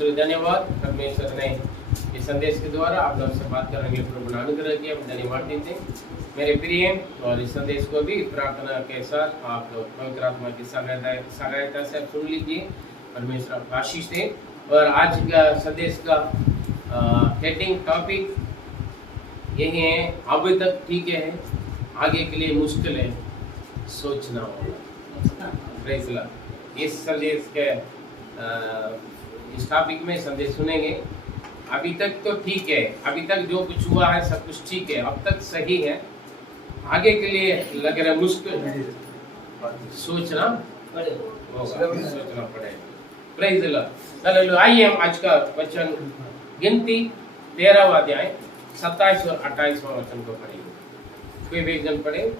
परमेश्वर धन्यवाद। परमेश्वर ने इस संदेश के द्वारा आप लोगों से बात करने के लिए प्रभु ने अनुग्रह किया, हम धन्यवाद देते हैं मेरे प्रिय। और इस संदेश को भी प्रार्थना के साथ आप लोग पवित्र आत्मा की सहायता से सुन लीजिए। परमेश्वर आपको आशीष दे। और आज का संदेश का हेडिंग टॉपिक यही है, अभी तक ठीक है, आगे के लिए मुश्किल है, सोचना होगा। Praise the Lord. इस संदेश के इस टॉपिक में संदेश सुनेंगे। अभी तक तो ठीक है, अभी तक जो कुछ हुआ है सब कुछ ठीक है, अब तक सही है, आगे के लिए लग रहा है मुश्किल, सोचना होगा, सोचना पड़ेगा। Praise the Lord. चलो आइए हम आज का वचन गिनती 13वां अध्याय 27 और 28वां वचन को पढ़ेंगे। कोई भी एक जन पढ़े।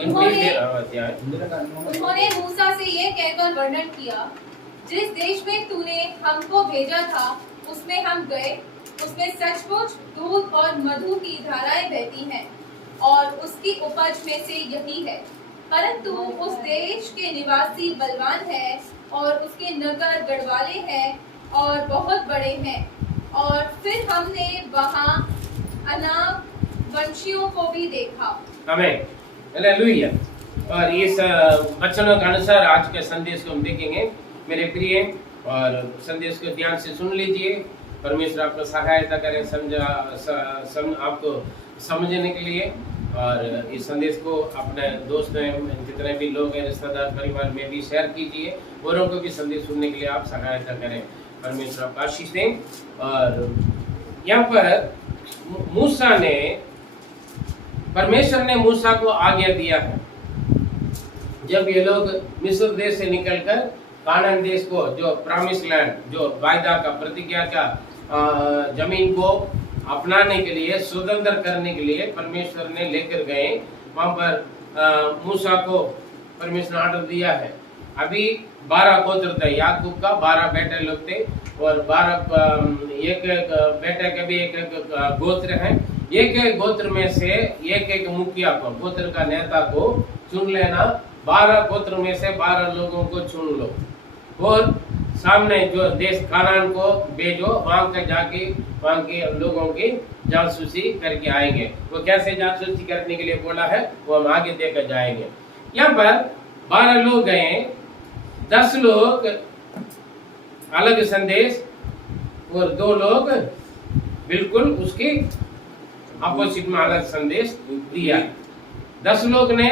उन्होंने मूसा से ये कहकर वर्णन किया, जिस देश में तूने हमको भेजा था उसमें हम गए, उसमें सचमुच दूध और मधु की धाराएं बहती हैं और उसकी उपज में से यही है। परंतु उस देश के निवासी बलवान हैं और उसके नगर गढ़वाले हैं और बहुत बड़े हैं। और फिर हमने वहाँ अनाक वंशियों को भी देखा। आमीन, हालेलुया। और इस वचनों के अनुसार आज के संदेश को हम देखेंगे मेरे प्रिय। और संदेश को ध्यान से सुन लीजिए। परमेश्वर आपको सहायता करें आपको समझने के लिए। और इस संदेश को अपने दोस्त में जितने भी लोग हैं, रिश्तेदार, परिवार में भी शेयर कीजिए। औरों को भी संदेश सुनने के लिए आप सहायता करें। परमेश्वर आपको आशीष दें। और यहाँ पर मूसा ने, परमेश्वर ने मूसा को आज्ञा दिया है, जब ये लोग मिस्र देश से निकलकर कानान देश को, जो प्रॉमिस लैंड, जो वायदा का, प्रतिज्ञा का जमीन को अपनाने के लिए, स्वतंत्र करने के लिए परमेश्वर ने लेकर गए। वहां पर मूसा को परमेश्वर ने ऑर्डर दिया है। अभी 12 गोत्र थे, याकूब का 12 बेटे लोग थे और 12 एक बेटे के भी एक गोत्र है। एक गोत्र में से एक मुखिया को, गोत्र का नेता को चुन लेना। 12 गोत्र में से 12 लोगों को चुन लो और सामने जो देश कानान को भेजो, वहां के जाके वहां के लोगों की जासूसी करके आएंगे। वो कैसे जासूसी करने के लिए बोला है वो हम आगे देखकर जाएंगे। यहाँ पर 12 लोग गए, 10 लोग अलग संदेश और 2 लोग बिल्कुल उसके अपोजिट में अलग संदेश दिया। 10 लोग ने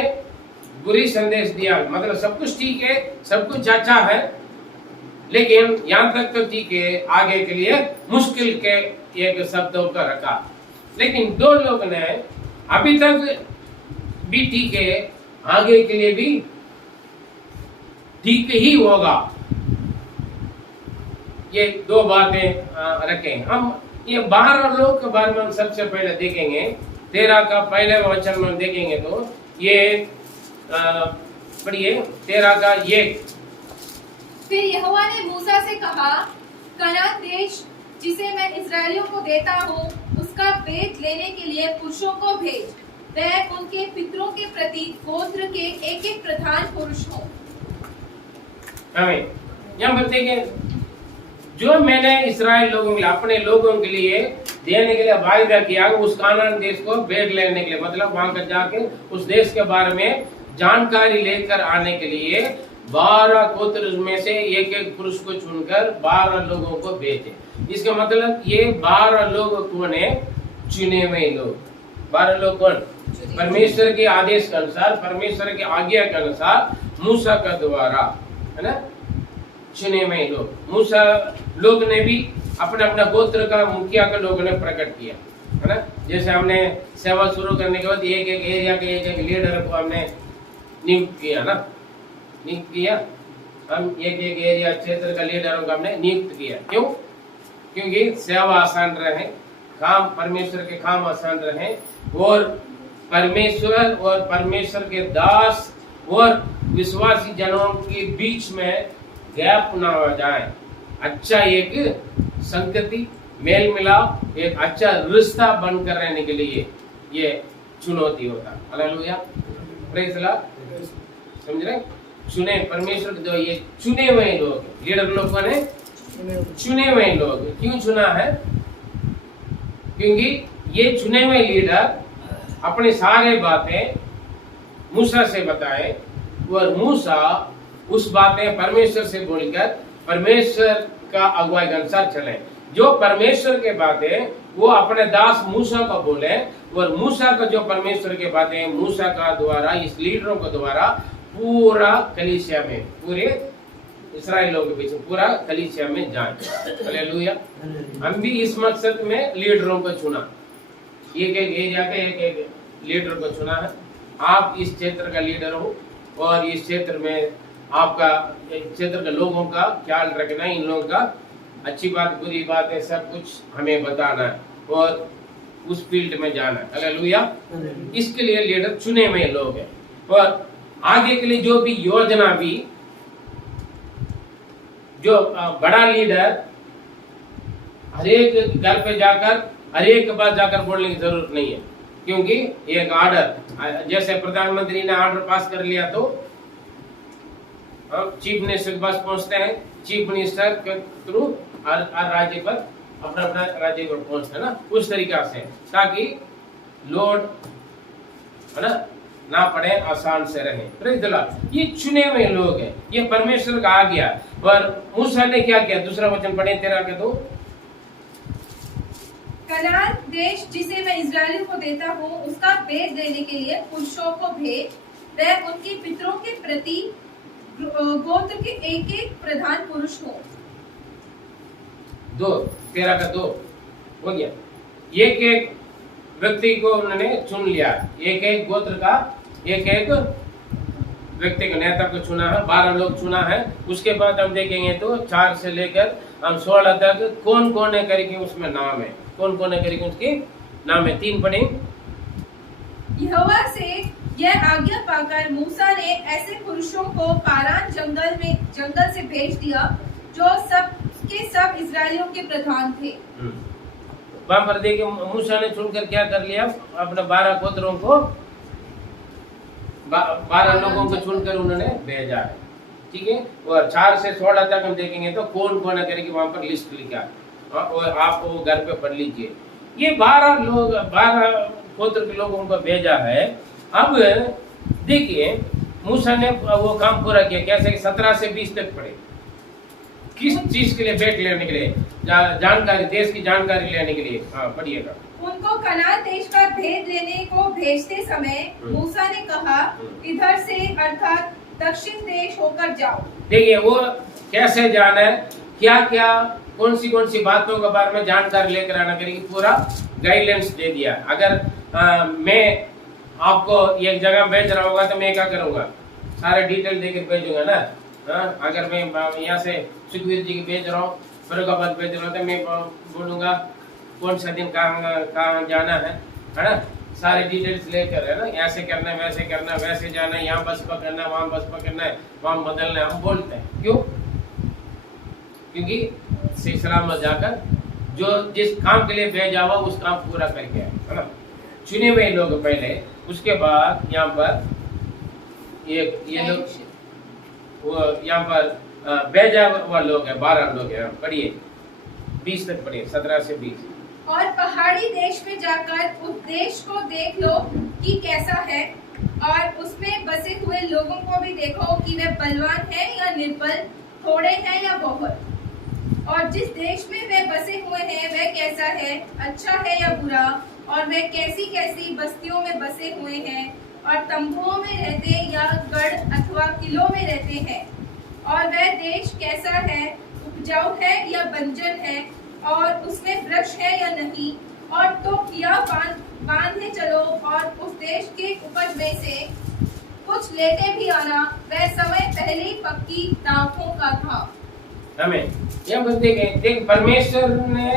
बुरी संदेश दिया, मतलब सब कुछ ठीक है, सब कुछ अच्छा है, लेकिन यहाँ तक तो ठीक है, आगे के लिए मुश्किल के एक शब्दों का रखा। लेकिन 2 लोग ने अभी तक भी ठीक है, आगे के लिए भी ठीक ही होगा, ये 2 बातें रखें। हम ये 12 लोग के बारे में हम सबसे पहले देखेंगे। 13 का पहले वचन में देखेंगे तो ये पढ़िए 13 का 1। फिर यहोवा ने मूसा से कहा, कनान देश जिसे मैं इस्राएलियों को देता हूँ उसका भेद लेने के लिए पुरुषों को भेज। वह उनके पितरों के प्रति गोत्र के एक प्रधान पुरुष हो। आमीन। यहाँ पर देखें, जो मैंने इस्राएल लोगों के लिए, अपने लोगों के लिए देने के लिए वायदा किया, उस कानान देश को भेद लेने के लिए, मतलब वहां पर जाके उस देश के बारे में जानकारी लेकर आने के लिए 12 गोत्र में से एक पुरुष को चुनकर 12 लोगों को भेजे। इसका मतलब ये 12 लोग कौन है? चुने हुए लोग। 12 लोग कौन? परमेश्वर के आदेश के अनुसार, परमेश्वर की आज्ञा के अनुसार मूसा का द्वारा, है ना, चुने हुए लोग। मूसा लोग ने भी अपने अपना गोत्र का मुखिया के लोगों ने प्रकट किया, है ना। जैसे हमने सेवा शुरू करने के बाद एक एरिया के एक लीडर को हमने नियुक्त किया ना, नियुक्त किया। हम एक एरिया क्षेत्र का लीडरों को हमने नियुक्त किया। क्यों? क्योंकि सेवा आसान रहे, काम, परमेश्वर के काम आसान रहे और परमेश्वर और परमेश्वर के दास और विश्वासी जनों के बीच में गैप ना हो जाए। अच्छा एक संगति, मेल मिलाप, एक अच्छा रिश्ता बनकर रहने के लिए ये चुनौती होता। Hallelujah, praise the Lord. समझ रहे? चुने परमेश्वर के, जो ये चुने हुए लोग, लीडर लोगों ने चुने हुए लोग। क्यों चुना है? क्योंकि ये चुने हुए लीडर अपनी सारे बातें मूसा से बताए और मूसा उस बातें परमेश्वर से बोलकर परमेश्वर का अगुवाई के अनुसार चले। जो परमेश्वर के बातें वो अपने दास मूसा को बोले और मूसा का जो परमेश्वर के बातें मूसा का द्वारा इस लीडरों के द्वारा पूरा कलीसिया में, पूरे इस्राएलियों के बीच में, पूरा कलीसिया में जाए। हालेलुया। हम भी इस मकसद में लीडरों को चुना, एक एक एरिया के एक एक लीडर को चुना है। आप इस क्षेत्र का लीडर हो और इस क्षेत्र में आपका क्षेत्र के लोगों का ख्याल रखना, इन लोगों का अच्छी बात बुरी बात है सब कुछ हमें बताना है और उस फील्ड में जाना है। हालेलुया। इसके लिए लीडर चुने हुए लोग हैं और आगे के लिए जो भी योजना भी जो बड़ा लीडर हर एक घर पे जाकर हर एक बात जाकर बोलने की जरूरत नहीं है, क्योंकि एक ऑर्डर, जैसे प्रधानमंत्री ने ऑर्डर पास कर लिया तो चीफ मिनिस्टर के पास पहुंचते हैं, चीफ मिनिस्टर के थ्रू हर राज्य पर अपना अपना राज्य पर पहुंचते हैं ना, उस तरीका से, ताकि लोड है ना पड़े, आसान से रहे। Praise the Lord. ये चुने हुए लोग हैं, ये परमेश्वर का आ गया। और मूसा ने क्या किया? दूसरा वचन पढ़े 13 के 2। कनान देश जिसे मैं इस्राएलियों को देता हूँ उसका भेद देने के लिए पुरुषों को भेज, वह उनके पितरों के प्रति गोत्र के एक एक प्रधान पुरुष हो। 13 का 2 हो गया। एक एक व्यक्ति को उन्होंने चुन लिया, एक एक गोत्र का एक एक व्यक्ति का नेता को चुना है, 12 लोग चुना है। उसके बाद हम देखेंगे तो 4 से लेकर हम 16 तक कौन कौन है करके उसमें नाम है, कौन कौन है करके उसके नाम है। 3 पढ़े। यहोवा से यह आज्ञा पाकर मूसा ने ऐसे पुरुषों को पारान जंगल से भेज दिया जो सब के सब इस्राएलियों के प्रधान थे। वहां पर देखिए मूसा ने चुनकर क्या कर लिया, अपने 12 गोत्रों को 12 लोगों को चुनकर उन्होंने भेजा है, ठीक है। और 4 से 16 तक हम देखेंगे तो कौन कौन है करके वहां पर लिस्ट लिखा और आप वो घर पे पढ़ लीजिए। ये 12 लोग 12 गोत्र के लोगों को भेजा है। अब देखिए मूसा ने वो काम पूरा किया कैसे कि 17 से 20 तक पढ़े। किस चीज के लिए भेंट लेने के लिए? जानकारी, देश की जानकारी लेने के लिए। हाँ पढ़िएगा। उनको कनान देश का भेद लेने को भेजते समय मूसा ने कहा, इधर से अर्थात दक्षिण देश होकर जाओ। देखिए वो कैसे जाना है, क्या क्या कौन सी बातों के बारे में जानकारी लेकर आना करेगी, पूरा गाइडलाइंस दे दिया। अगर मैं आपको एक जगह भेज रहा होगा तो मैं क्या करूंगा, सारे डिटेल देकर भेजूंगा ना। अगर मैं यहाँ से सुखवीर जी की भेज रहा हूँ, फरुखाबाद भेज रहा हूँ, तो मैं बोलूंगा कौन सा दिन कहाँ जाना है ना, सारे डिटेल्स लेकर, है ना, ऐसे करना है, वैसे करना है, वैसे जाना है, यहाँ बस पकड़ना है, वहाँ बस पकड़ना है, वहाँ बदलना है, हम बोलते हैं। क्यों? क्योंकि सही सलामत जाकर जो जिस काम के लिए भेजा हुआ उस काम पूरा करके आए, है ना। चुने हुए लोग पहले, उसके बाद यहाँ पर ये लोग वो यहाँ पर भेजा हुआ लोग है, 12 लोग हैं। पढ़िए 20 तक पढ़िए, 17 से 20। और पहाड़ी देश में जाकर उस देश को देख लो कि कैसा है, और उसमें बसे हुए लोगों को भी देखो कि वे बलवान हैं या निर्बल, थोड़े हैं या बहुत, और जिस देश में वे बसे हुए हैं वह कैसा है, अच्छा है या बुरा, और वे कैसी कैसी बस्तियों में बसे हुए हैं, और तंबुओं में रहते या गढ़ अथवा किलों में रहते हैं, और वह देश कैसा है, उपजाऊ है या बंजर है, और उसमें वृक्ष है या नहीं, और तो किया बांधे चलो, और उस देश के उपज में से कुछ लेते भी आना। वह समय पहले ही पक्की दाखों का था। हमें यह देख परमेश्वर ने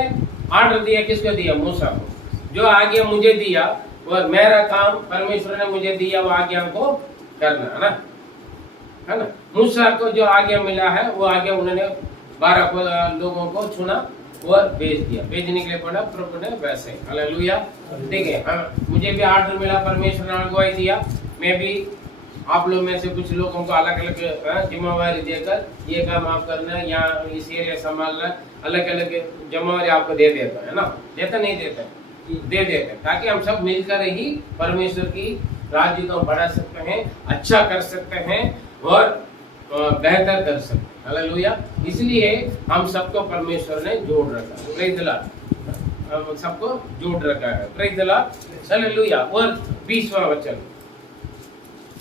ऑर्डर दिया, किसको दिया? मूसा को। जो आज्ञा मुझे दिया और मेरा काम परमेश्वर ने मुझे दिया वो आज्ञा को करना, है ना। मूसा को जो आज्ञा मिला है वो आज्ञा उन्होंने 12 लोगों को चुना और भेज दिया। भेजने के लिए पड़ा प्रभु ने वैसे। हालेलुया। देखिए मुझे भी ऑर्डर मिला, परमेश्वर ने अगुवाई दिया, मैं भी आप लोग में से कुछ लोगों को अलग अलग जिम्मेवारी देकर ये काम आप करना है या इस एरिया संभालना, अलग अलग जिम्मेवारी आपको दे देता है ना, देता नहीं देता, दे देता, ताकि हम सब मिलकर ही परमेश्वर की राज्य को बढ़ा सकते हैं, अच्छा कर सकते हैं और बेहतर कर सकते हैं। हालेलुया। इसलिए हम सबको परमेश्वर ने जोड़ रखा, प्रेज़ द लॉर्ड, सबको जोड़ रखा है, प्रेज़ द लॉर्ड, हालेलुया। और 20वां वचन,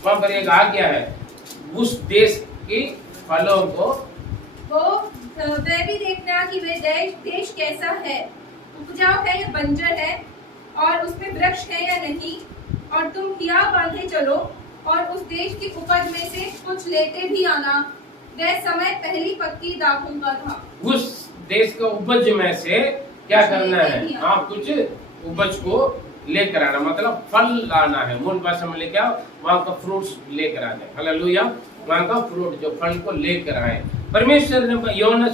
वहां पर एक आज्ञा है, उस देश के फलों को वो वह भी देखना कि वह देश कैसा है, उपजाऊ है या बंजर है, और उसमें वृक्ष है या नहीं, और तुम हिया बांधे चलो और उस देश की उपज में से कुछ लेते भी आना। वह समय पहली पक्की दाखों का था। उस देश का उपज में से क्या करना है, आप कुछ उपज को लेकर आना, मतलब फल लाना है, मूल भाषा में लेकर आओ, वहाँ का फ्रूट्स लेकर आने, हालेलुया, वहाँ का फ्रूट जो फल को लेकर आए। परमेश्वर ने यूहन्ना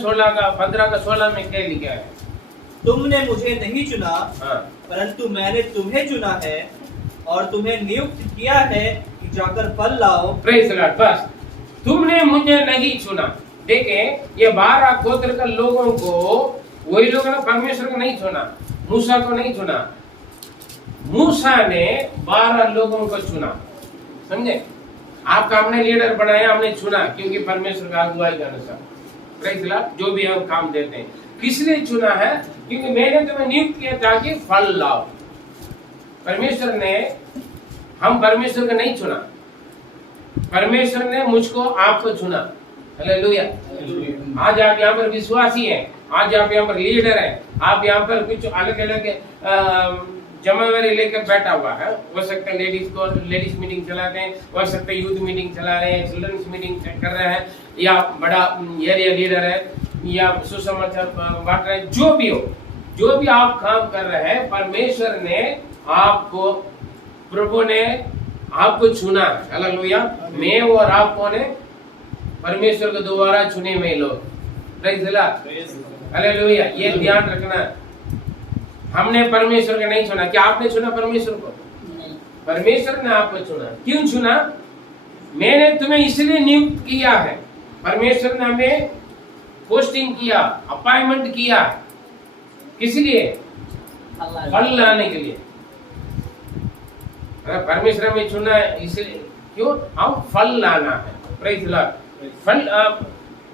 15:16 में क्या लिखा है, तुमने मुझे नहीं चुना, हाँ, परंतु मैंने तुम्हें चुना है और तुम्हें नियुक्त किया है कि जाकर फल लाओ। Praise the Lord. बस, तुमने मुझे नहीं चुना। देखें, ये 12 गोत्र के लोगों को, वही लोग ना परमेश्वर को नहीं चुना, मूसा को नहीं चुना, मूसा ने 12 लोगों को चुना, समझे? आपका हमने लीडर बनाया, हमने चुना, क्योंकि परमेश्वर का अगुवाई के अनुसार, प्रेज़ द लॉर्ड, जो भी हम काम देते हैं, किस लिए चुना है? क्योंकि मैंने तुम्हें नियुक्त किया ताकि फल लाओ। परमेश्वर ने, हम परमेश्वर को नहीं चुना, परमेश्वर ने मुझको आपको चुना, हालेलुया। आज आप यहाँ पर विश्वासी हैं, आज आप यहाँ पर लीडर हैं, आप यहाँ पर कुछ अलग अलग जिम्मेवारी लेकर बैठा हुआ है, हो सकता है लेडीज मीटिंग चलाते हैं, हो सकता है यूथ मीटिंग चला रहे हैं, चिल्ड्रंस मीटिंग कर रहे हैं, या बड़ा एरिया लीडर है, या सुसमाचार बांट रहे हैं, जो भी हो, जो भी आप काम कर रहे हैं, परमेश्वर ने आपको, प्रभु ने आपको चुना, हालेलुया। मैं और आप कौन है? परमेश्वर के द्वारा चुने हुए लोग, प्रेज़ द लॉर्ड, हालेलुया। ये ध्यान रखना, हमने परमेश्वर को नहीं चुना। क्या आपने चुना परमेश्वर को? परमेश्वर ने आपको चुना। क्यों चुना? मैंने तुम्हें इसलिए नियुक्त किया है, परमेश्वर ने हमें पोस्टिंग किया, अपॉइंटमेंट किया, किस लिए? फल लाने के लिए। परमेश्वर हमें चुना है इसलिए, क्यों? हम फल लाना है, प्रेज़ द लॉर्ड। फल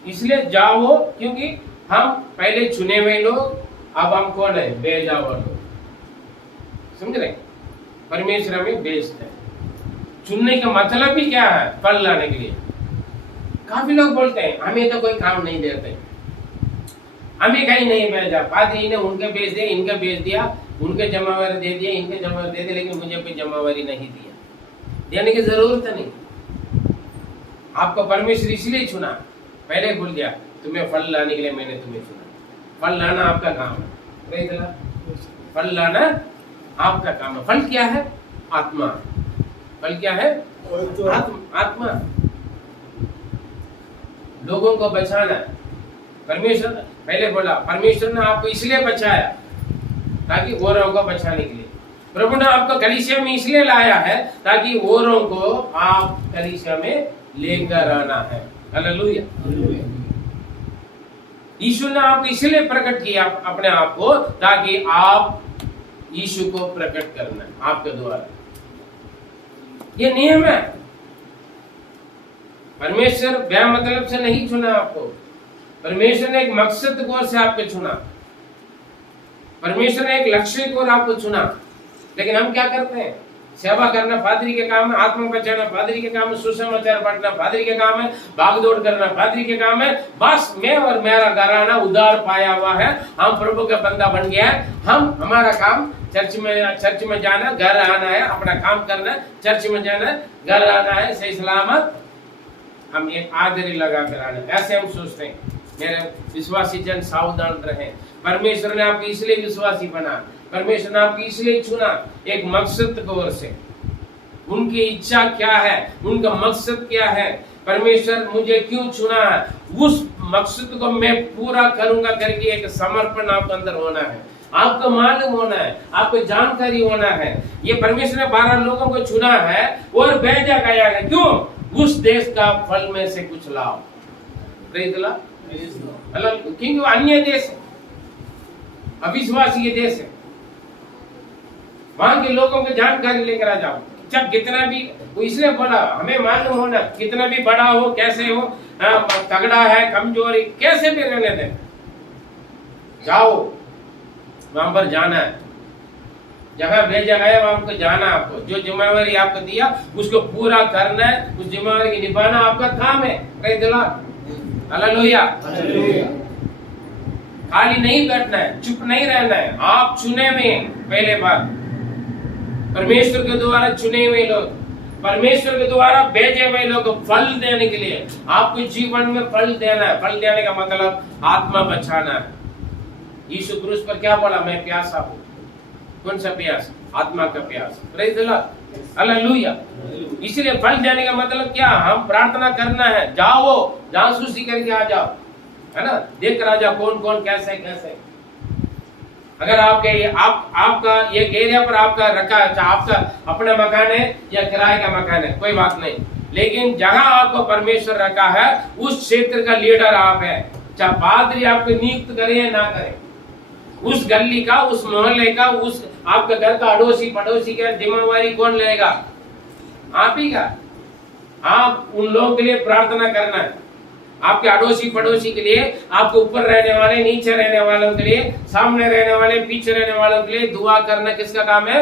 इसलिए जाओ, क्योंकि हम पहले चुने हुए लोग, अब हम कौन है? भेजा हुआ लोग, समझ रहे? परमेश्वर हमें भेजता है। चुनने का मतलब भी क्या है? फल लाने के लिए। काफी लोग बोलते हैं हमें तो कोई काम नहीं देते, हमें कहीं नहीं भेजा, पादरी ने उनके भेज दिया, इनका भेज दिया, उनके जिम्मेवारी दे दिया, इनके जिम्मेवारी दे दिया, लेकिन मुझे कोई जिम्मेवारी नहीं दिया, देने की जरूरत नहीं। आपको परमेश्वर इसलिए चुना, पहले भूल गया, तुम्हें फल लाने के लिए मैंने तुम्हें चुना। फल लाना आपका काम है, प्रेज़ द लॉर्ड। फल लाना आपका काम है। फल क्या है? आत्मा। फल क्या है? आत्मा। लोगों को बचाना। परमेश्वर पहले बोला, परमेश्वर ने आपको इसलिए बचाया ताकि औरों को बचाने के लिए। प्रभु ने आपको कलीसिया में इसलिए लाया है ताकि औरों को आप कलीसिया में लेकर आना है, हालेलुया। यीशु ने आपको इसलिए प्रकट किया अपने आप को, ताकि आप यीशु को प्रकट करना है आपके द्वारा। ये नियम है। परमेश्वर बे मतलब से नहीं चुना आपको, परमेश्वर ने एक मकसद को से आपको चुना, परमेश्वर ने एक लक्ष्य को आपको चुना। लेकिन हम क्या करते हैं? सेवा करना पादरी के काम है, आत्मा बचाना पादरी के काम है, सुसमाचार बांटना पादरी के काम है, भागदौड़ करना पादरी के काम है। बस मैं और मेरा घराना उद्धार पाया हुआ है, हम प्रभु का बंदा बन गया है। हम हमारा काम चर्च में जाना, घर आना है, अपना काम करना, चर्च में जाना, घर आना है, सही सलामत हम एक आदरी लगा कर आना। ऐसे हम सोचते हैं। मेरे विश्वासी जन सावधान रहे। परमेश्वर ने आपको इसलिए विश्वासी बना, परमेश्वर ने आपको इसलिए चुना एक मकसद की ओर से। उनकी इच्छा क्या है, उनका मकसद क्या है, परमेश्वर मुझे क्यों चुना है, उस मकसद को मैं पूरा करूंगा करके एक समर्पण आपके अंदर होना है। आपको मालूम होना है, आपको जानकारी होना है। ये परमेश्वर ने 12 लोगों को चुना है और भेजा गया है। क्यों? उस देश का फल में से कुछ लाओ। Praise the Lord. क्योंकि वो अन्य देश है, अविश्वासी ये देश है, वहां के लोगों को जानकारी लेकर आ जाओ। जब कितना भी, वो इसलिए बोला हमें मालूम होना, कितना भी बड़ा हो, कैसे हो, तगड़ा है, कमजोरी, कैसे भी रहने दें, जाओ, वहां पर जाना है। जगह भेजा गया वहां को जाना, आपको जो जिम्मेवारी आपको दिया उसको पूरा करना है, उस जिम्मेवारी को निभाना आपका काम है। Praise the Lord. हालेलुया। खाली नहीं बैठना है, चुप नहीं रहना है। आप चुने हुए पहले बार परमेश्वर के द्वारा चुने हुए लोग, परमेश्वर के द्वारा भेजे हुए लोग फल देने के लिए, आपको जीवन में फल देना है। फल देने का मतलब आत्मा बचाना है। यीशु क्रूस पर क्या बोला? मैं प्यासा हूं। कौन सा प्यास? आत्मा का प्यास। Praise the Lord. हालेलुया। इसलिए फल देने का मतलब क्या? हम प्रार्थना करना है। जाओ, जासूसी करके आ जाओ, है ना, देख कर आ जाओ कौन कौन कैसे कैसे। अगर आपके आपका एक एरिया पर आपका रखा है, चाहे आपका अपना मकान है या किराए का मकान है, कोई बात नहीं, लेकिन जहां आपको परमेश्वर रखा है उस क्षेत्र का लीडर आप है। चाहे पादरी आपको नियुक्त करे या ना करे, उस गली का, उस मोहल्ले का, उस आपके घर का अड़ोसी पड़ोसी का जिम्मेवारी कौन लेगा? आप ही का। आप उन लोगों के लिए प्रार्थना करना है, आपके अड़ोसी पड़ोसी के लिए, आपके ऊपर रहने वाले, नीचे रहने वालों के लिए, सामने रहने वाले, पीछे रहने वालों के लिए दुआ करना किसका काम है?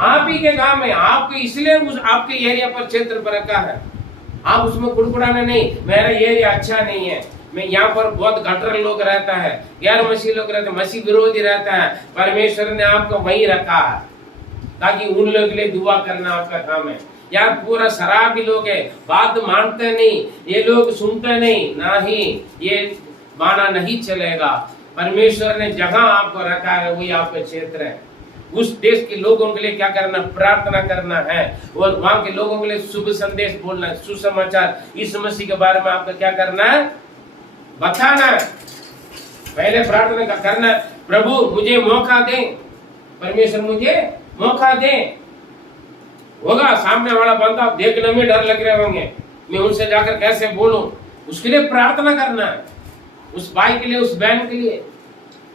आप ही के काम है। आपके इसलिए उस आपके एरिया पर, क्षेत्र पर रखा है। आप उसमें कुड़कुड़ाना नहीं, मेरा एरिया अच्छा नहीं है, मैं यहाँ पर बहुत गटर लोग रहता है, गैर मसीह लोग रहते हैं, मसीह विरोधी रहता है। परमेश्वर ने आपको वहीं रखा है ताकि उन लोगों के लिए दुआ करना आपका काम है। यार पूरा शराबी लोग है, बात मानते नहीं, ये लोग सुनते नहीं, नहीं, ये माना नहीं चलेगा। परमेश्वर ने जहां आपको रखा है वही आपका क्षेत्र है। उस देश के लोगों के लिए क्या करना? प्रार्थना करना है और वहां के लोगों के लिए शुभ संदेश बोलना है, सुसमाचार, इस मसीह के बारे में आपको क्या करना है? बताना है। पहले प्रार्थना करना है, प्रभु मुझे मौका दे, परमेश्वर मुझे मौका दे। होगा सामने वाला बंदा देखने में डर लग रहे होंगे, मैं उनसे जाकर कैसे बोलूं, उसके लिए प्रार्थना करना है। उस भाई के लिए, उस बहन के लिए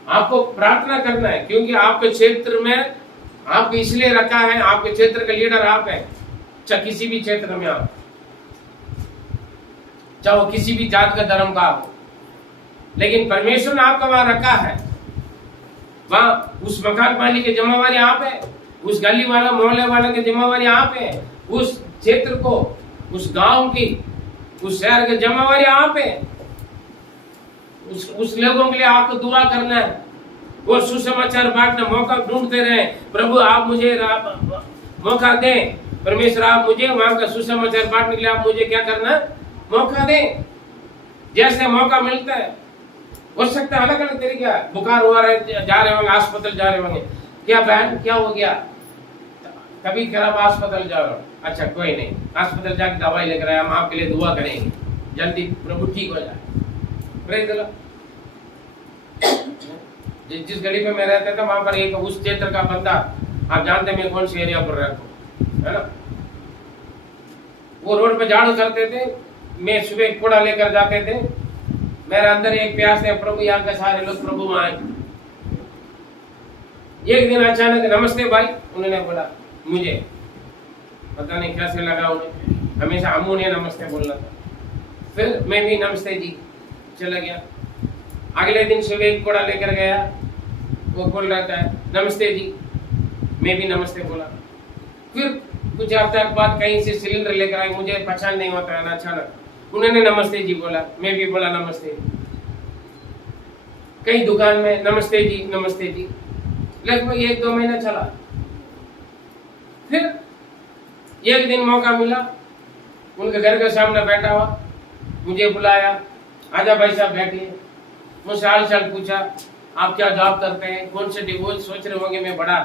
आपको प्रार्थना करना है, क्योंकि आपके क्षेत्र में आपको इसलिए रखा है, आपके क्षेत्र का लीडर आप है। चाहे किसी भी क्षेत्र में आप, चाहे वो किसी भी जात का धर्म का हो, लेकिन परमेश्वर ने आपका वहां रखा है। वहां उस मकान मालिक की जिम्मेवारी आप है, उस गली वाला, मोहल्ले वाले की जिम्मेवारी आप है, उस क्षेत्र को, उस गांव की, उस शहर की जिम्मेवारी आप है। उस लोगों के लिए आपको दुआ करना है और सुसमाचार बांटना, मौका ढूंढते रहे। प्रभु आप मुझे मौका दें, परमेश्वर आप मुझे वहां का सुसमाचार बांटने के लिए आप मुझे क्या करना? मौका दें। जैसे मौका मिलता है, हो सकता है अलग अलग तरीका, बुखार हुआ रहे, जा रहे होंगे अस्पताल, जा रहे होंगे, क्या बहन क्या हो गया, कभी खराब अस्पताल जा रहा हूँ, अच्छा कोई नहीं, अस्पताल जाके दवाई लेकर आए, हम आपके लिए दुआ करेंगे, जल्दी प्रभु ठीक हो जाए। Praise the Lord. जिस गली पे मैं रहता था वहां पर एक उस क्षेत्र का बंदा, आप जानते मैं कौन से एरिया पर रहता हूँ, है ना, वो रोड पे झाड़ू करते थे, मैं सुबह कूड़ा लेकर जाते थे, मेरे अंदर एक प्यास है, प्रभु यहाँ के सारे लोग प्रभु आए। एक दिन अचानक नमस्ते भाई उन्होंने बोला, मुझे पता नहीं कैसे लगा उन्हें, हमेशा अम्मू ने नमस्ते बोलना था। फिर मैं भी नमस्ते जी चला गया। अगले दिन सुबह एक कूड़ा लेकर गया, वो बोल रहा था नमस्ते जी, मैं भी नमस्ते बोला। फिर कुछ हफ्ते बाद कहीं से सिलेंडर लेकर आए, मुझे पहचान नहीं होता है ना, अचानक उन्होंने नमस्ते जी बोला, मैं भी बोला नमस्ते। कई दुकान में नमस्ते जी, लगभग 1-2 महीना चला। फिर एक दिन मौका मिला, उनके घर के सामने बैठा हुआ, मुझे बुलाया, आजा भाई साहब बैठिए, मुझसे हाल चाल पूछा, आप क्या जॉब करते हैं, कौन से डिवोर्स, सोच रहे होंगे मैं बड़ा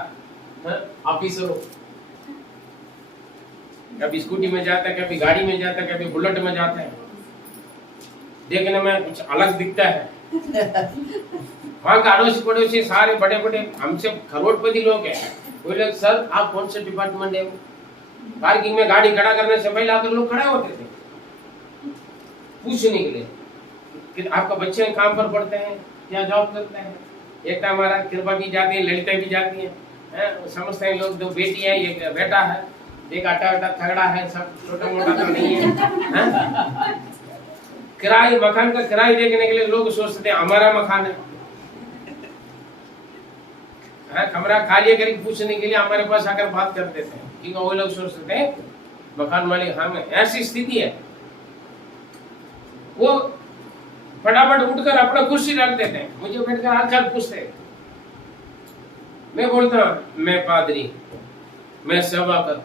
ऑफिसर हूँ, कभी स्कूटी में जाता है, कभी गाड़ी में जाता है, कभी बुलेट में जाता है, देखने में कुछ अलग दिखता है, वहाँ का अड़ोसी पड़ोसी सारे बड़े बड़े हमसे करोड़पति लोग हैं। वो लोग सर आप कौन से डिपार्टमेंट है? पार्किंग में गाड़ी खड़ा करने से पहले आकर लोग खड़े होते थे पूछने के लिए कि आपका बच्चे काम पर पढ़ते हैं या जॉब करते हैं। एक हमारा कृपा भी जाती है, ललिता भी जाती है, समझते हैं लोग दो बेटी है एक बेटा है, एक आटा आटा थगड़ा है, सब छोटा मोटा तो नहीं है। किराए मकान का किराए देखने के लिए लोग सोचते हैं हमारा मकान है, कमरा खाली करके पूछने के लिए हमारे पास आकर बात करते थे क्योंकि वो लोग सोचते हैं मकान मालिक हम। ऐसी स्थिति है, वो फटाफट उठकर अपना कुर्सी डाल देते हैं, मुझे बैठकर हालचाल पूछते। मैं बोलता मैं पादरी, मैं सेवा करता हूँ,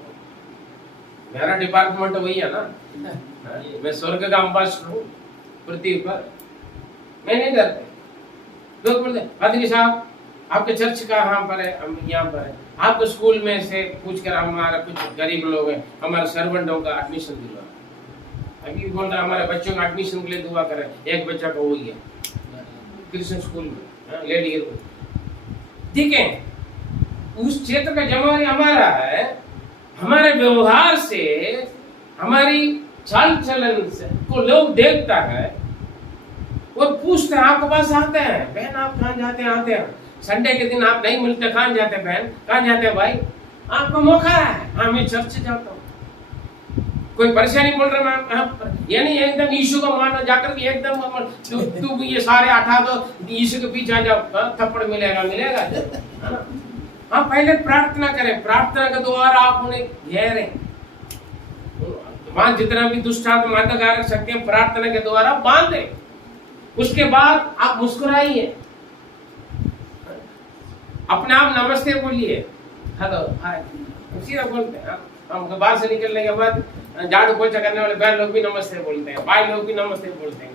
मेरा डिपार्टमेंट वही है ना, मैं स्वर्ग का अम्बासडर हूँ पृथ्वी पर, मैं नहीं डरते। लोग बोलते पादरी साहब आपके चर्च कहाँ पर है? हम यहाँ पर है। आपको स्कूल में से पूछकर हमारा कुछ गरीब लोग हैं, हमारे सर्वेंटों का एडमिशन दिलवा। अभी बोल रहा हमारे बच्चों का एडमिशन के लिए दुआ करें। एक बच्चा का हो गया क्रिश्चियन स्कूल में, लेडी। ठीक है, उस क्षेत्र का जमाने हमारा है, हमारे व्यवहार से हमारी चाल चलन से को लोग देखता है और पूछते हैं। आपके पास आते हैं बहन आप कहाँ जाते हैं? आते हैं संडे के दिन, आप नहीं मिलते कहाँ जाते हैं बहन? कहाँ जाते हैं भाई? आपको मौका है। हाँ मैं चर्च जाता हूँ। कोई परेशानी बोल रहा है यानी एकदम यीशु को मानो जाकर के एकदम तू ये सारे हटा दो, यीशु के पीछे आ जाओ, थप्पड़ मिलेगा मिलेगा है ना। हाँ पहले प्रार्थना करें, प्रार्थना के द्वारा आप उन्हें घेरें। वहां जितना भी दुष्ट आत्मा अंधकार शक्ति है प्रार्थना के द्वारा बांधे, उसके बाद आप मुस्कुराइए, अपने आप नमस्ते बोलिए, हेलो हाय, सीधा बोलते हैं। हम बाहर से निकलने के बाद झाड़ू पोछा करने वाले बहन लोग भी नमस्ते बोलते हैं, भाई लोग भी नमस्ते बोलते हैं।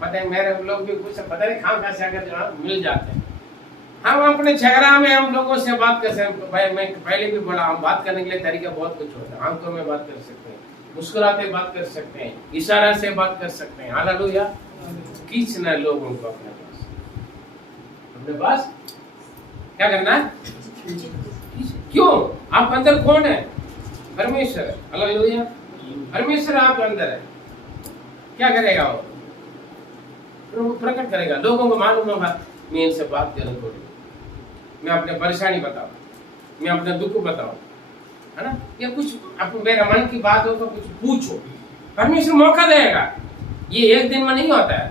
पता है मेरे लोग भी कुछ पता नहीं कहाँ से आकर मिल जाते हैं। हम अपने झगड़ा में हम लोगों से बात कर सकते हैं। भाई मैं पहले भी बोला, हम बात करने के लिए तरीका बहुत कुछ होता है। आंखों में बात कर सकते हैं, मुस्कुराते बात कर सकते हैं, इशारा से बात कर सकते हैं। हालेलुया। खींचना है लोगों को अपने पास। क्या करना है? क्यों? आप अंदर कौन है? परमेश्वर। हालेलुया। परमेश्वर आप अंदर है। क्या करेगा वो? प्रकट करेगा। लोगों को मालूम होगा मैं इनसे बात करूं, थोड़ी मैं अपने परेशानी बताऊं, मैं अपने दुख बताऊं, है ना, या कुछ आप मेरा मन की बात हो तो कुछ पूछो। परमेश्वर मौका देगा। ये एक दिन में नहीं होता है,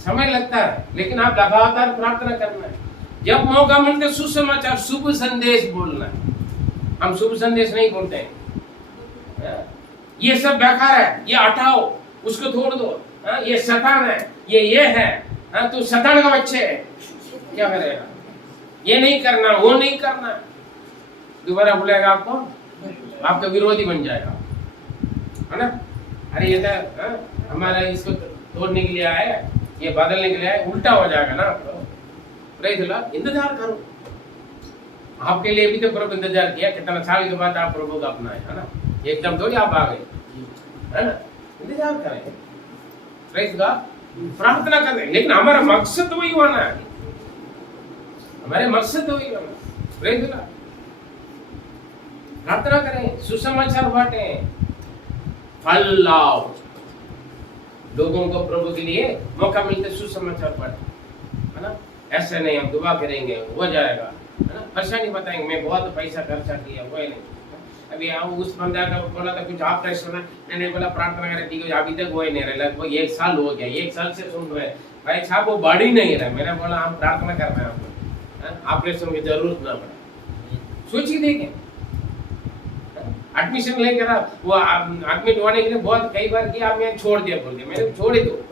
समय लगता है, लेकिन आप लगातार प्रार्थना करना है। जब मौका मिलते सुसमाचार, शुभ संदेश बोलना है। हम शुभ संदेश नहीं बोलते हैं, ये सब बेकार है, ये हटाओ, उसको छोड़ दो, ये शैतान है, ये है, तो शैतान का बच्चे है, क्या करेगा? ये नहीं करना, वो नहीं करना, दोबारा बोलेगा आपको, आपका विरोधी बन जाएगा, है ना। अरे ये तो हमारा इसको तोड़ने के लिए आया है, ये बदलने के लिए आया, उल्टा हो जाएगा ना। इंतजार करो, आपके लिए भी तो प्रभु इंतजार किया। कितना साल के बाद आप प्रभु का अपना है ना, एकदम थोड़ी आप आ गए, है ना। इंतजार करें, प्रेज़ गॉड, प्रार्थना करें, लेकिन हमारा मकसद वही होना है, हमारे मकसद वही होना। प्रेज़ गॉड, प्रार्थना करें, सुसमाचार बांटें, फल लाओ। लोगों को प्रभु के लिए मौका मिलते सुसमाचार बांटें, है ना। ऐसे नहीं हम दुआ करेंगे हो जाएगा, है ना, परेशानी बताएंगे मैं बहुत पैसा खर्चा किया, वो नहीं। अभी उस बंदा का बोला था कुछ ऑपरेशन है, मैंने बोला प्रार्थना करें, ठीक है, अभी तक वो ही नहीं रहा, लगभग 1 साल हो गया, 1 साल से सुन रहे भाई साहब वो बढ़ ही नहीं रहा। मैंने बोला हम प्रार्थना कर रहे हैं, ऑपरेशन की जरूरत ना पड़े। सोचिए देखें, एडमिशन लेकर वो एडमिट होने के लिए बहुत कई बार किया, मैंने छोड़ दिया, बोल दिया मैंने छोड़ ही दो।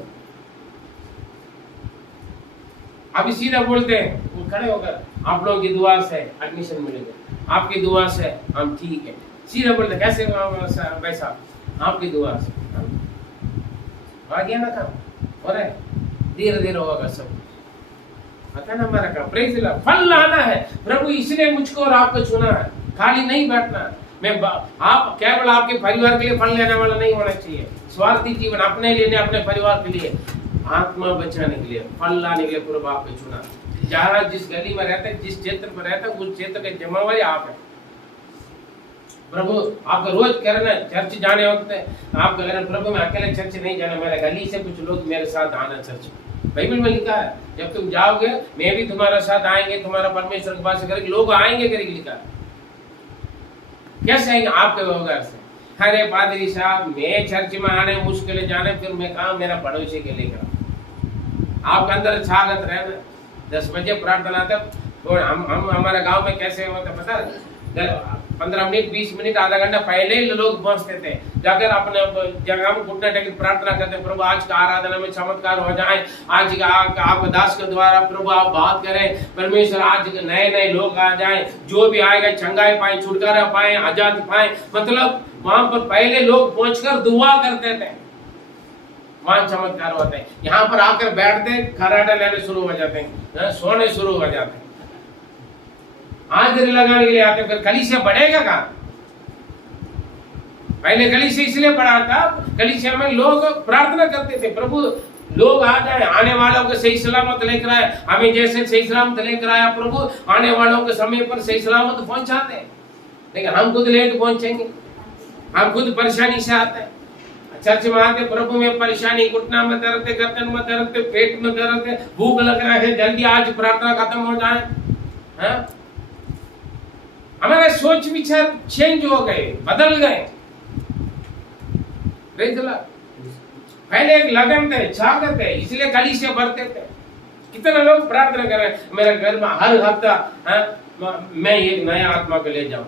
अभी सीधा बोलते हैं, वो खड़े होकर आप लोगों की दुआ से एडमिशन मिलेगा, आपकी दुआ से हम ठीक है। सीधा बोलते कैसे भाई साहब, आपकी दुआ से आ गया ना काम, हो रहा है, धीरे धीरे होगा सब, पता ना हमारा काम। प्रेज़ द लॉर्ड, फल लाना है। प्रभु इसलिए मुझको और आपको चुना है, खाली नहीं बैठना। मैं आप केवल आपके परिवार के लिए फल लेने वाला नहीं होना चाहिए, स्वार्थी जीवन अपने लिए, अपने परिवार के लिए। आत्मा बचाने के लिए, फल लाने के लिए प्रभु आपको चुना। जहाँ जिस गली में रहते हैं, जिस क्षेत्र में रहते हैं, उस क्षेत्र के जमावड़ी आप है प्रभु। आपका रोज करना चर्च जाने वक्त आप कहना प्रभु मैं अकेले चर्च नहीं जाना, मेरे गली से कुछ लोग मेरे साथ आना चर्च। बाइबल में लिखा है जब तुम जाओगे मैं भी तुम्हारे साथ आएंगे, तुम्हारा परमेश्वर के पास करेंगे, लोग आएंगे करके लिखा है। कैसे आएंगे? आपके व्यवहार से। अरे पादरी साहब मैं चर्च में आने मुश्किल जाने, फिर मैं कहा मेरा पड़ोसी के लिए कहा। आपके अंदर छागत रहना। 10 बजे प्रार्थना तक और हम हमारे गांव में कैसे होता पता है, 15 मिनट 20 मिनट आधा घंटा पहले ही लोग पहुंचते थे, जाकर अपने जगह में घुटने टेक प्रार्थना करते, प्रभु आज का आराधना में चमत्कार हो जाए, आज का आपके दास के द्वारा प्रभु आप बात करें, परमेश्वर आज नए नए लोग आ जाए, जो भी आएगा चंगाई पाए, छुटकारा पाए, आजाद पाए। मतलब वहां पर पहले लोग पहुंचकर दुआ करते थे, वहां चमत्कार होते हैं। यहाँ पर आकर बैठते खराटा लेने शुरू हो जाते हैं, सोने शुरू हो जाते हैं, हाजिरी लगाने के लिए आते। फिर कलीसिया बढ़ेगा कहाँ? पहले कलीसिया इसलिए बढ़ा था, कलीसिया में लोग प्रार्थना करते थे प्रभु लोग आ जाए, आने वालों को सही सलामत लेकर आए, हमें जैसे सही सलामत लेकर आया प्रभु, आने वालों के समय पर सही सलामत पहुंचाते हैं। लेकिन हम खुद लेट पहुंचेंगे, हम खुद परेशानी से आते हैं चर्च में आके, प्रभु में परेशानी, घुटना में दर्द, गर्दन में दर्द, पेट में दर्द, भूख लग रहा है, जल्दी आज प्रार्थना खत्म हो जाए। हमारे सोच विचार चेंज हो गए, बदल गए। पहले एक लगन थे, छागत थे, इसलिए कलीसिया बढ़ते थे। कितने लोग प्रार्थना कर रहे हैं मेरे घर में हर हफ्ता मैं एक नया आत्मा को ले जाऊं।